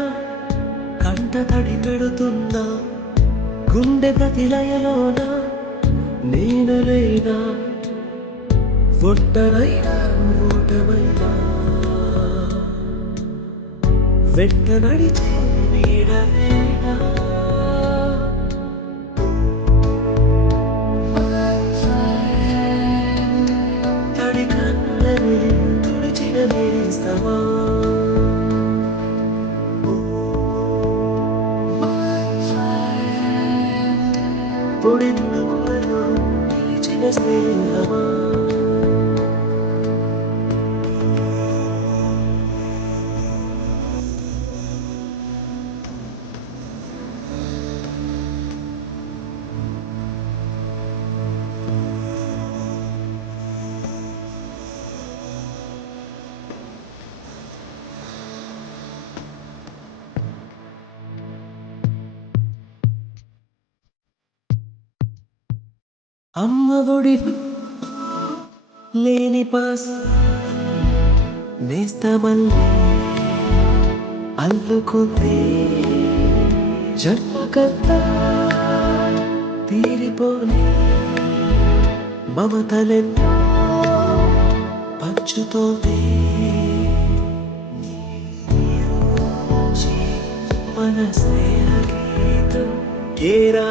కంట తడి పెడుతున్నా గుండె ప్రతిలయలోన నేను లేనా ఒట్టనైనా ఓటమైనా వెంట నడిచే నీడలేనా తడి కన్నని తుడిచిన నేస్తమా పొడిలో నిలిచిన స్నేహమా అమ్మ ఒడి లేని పాస్ నేస్తమల్లే అల్లుకుంది జన్మకంతా తీరిపోని మమతలెన్నో పంచుతోంది మన స్నేహ గీతం ఏరా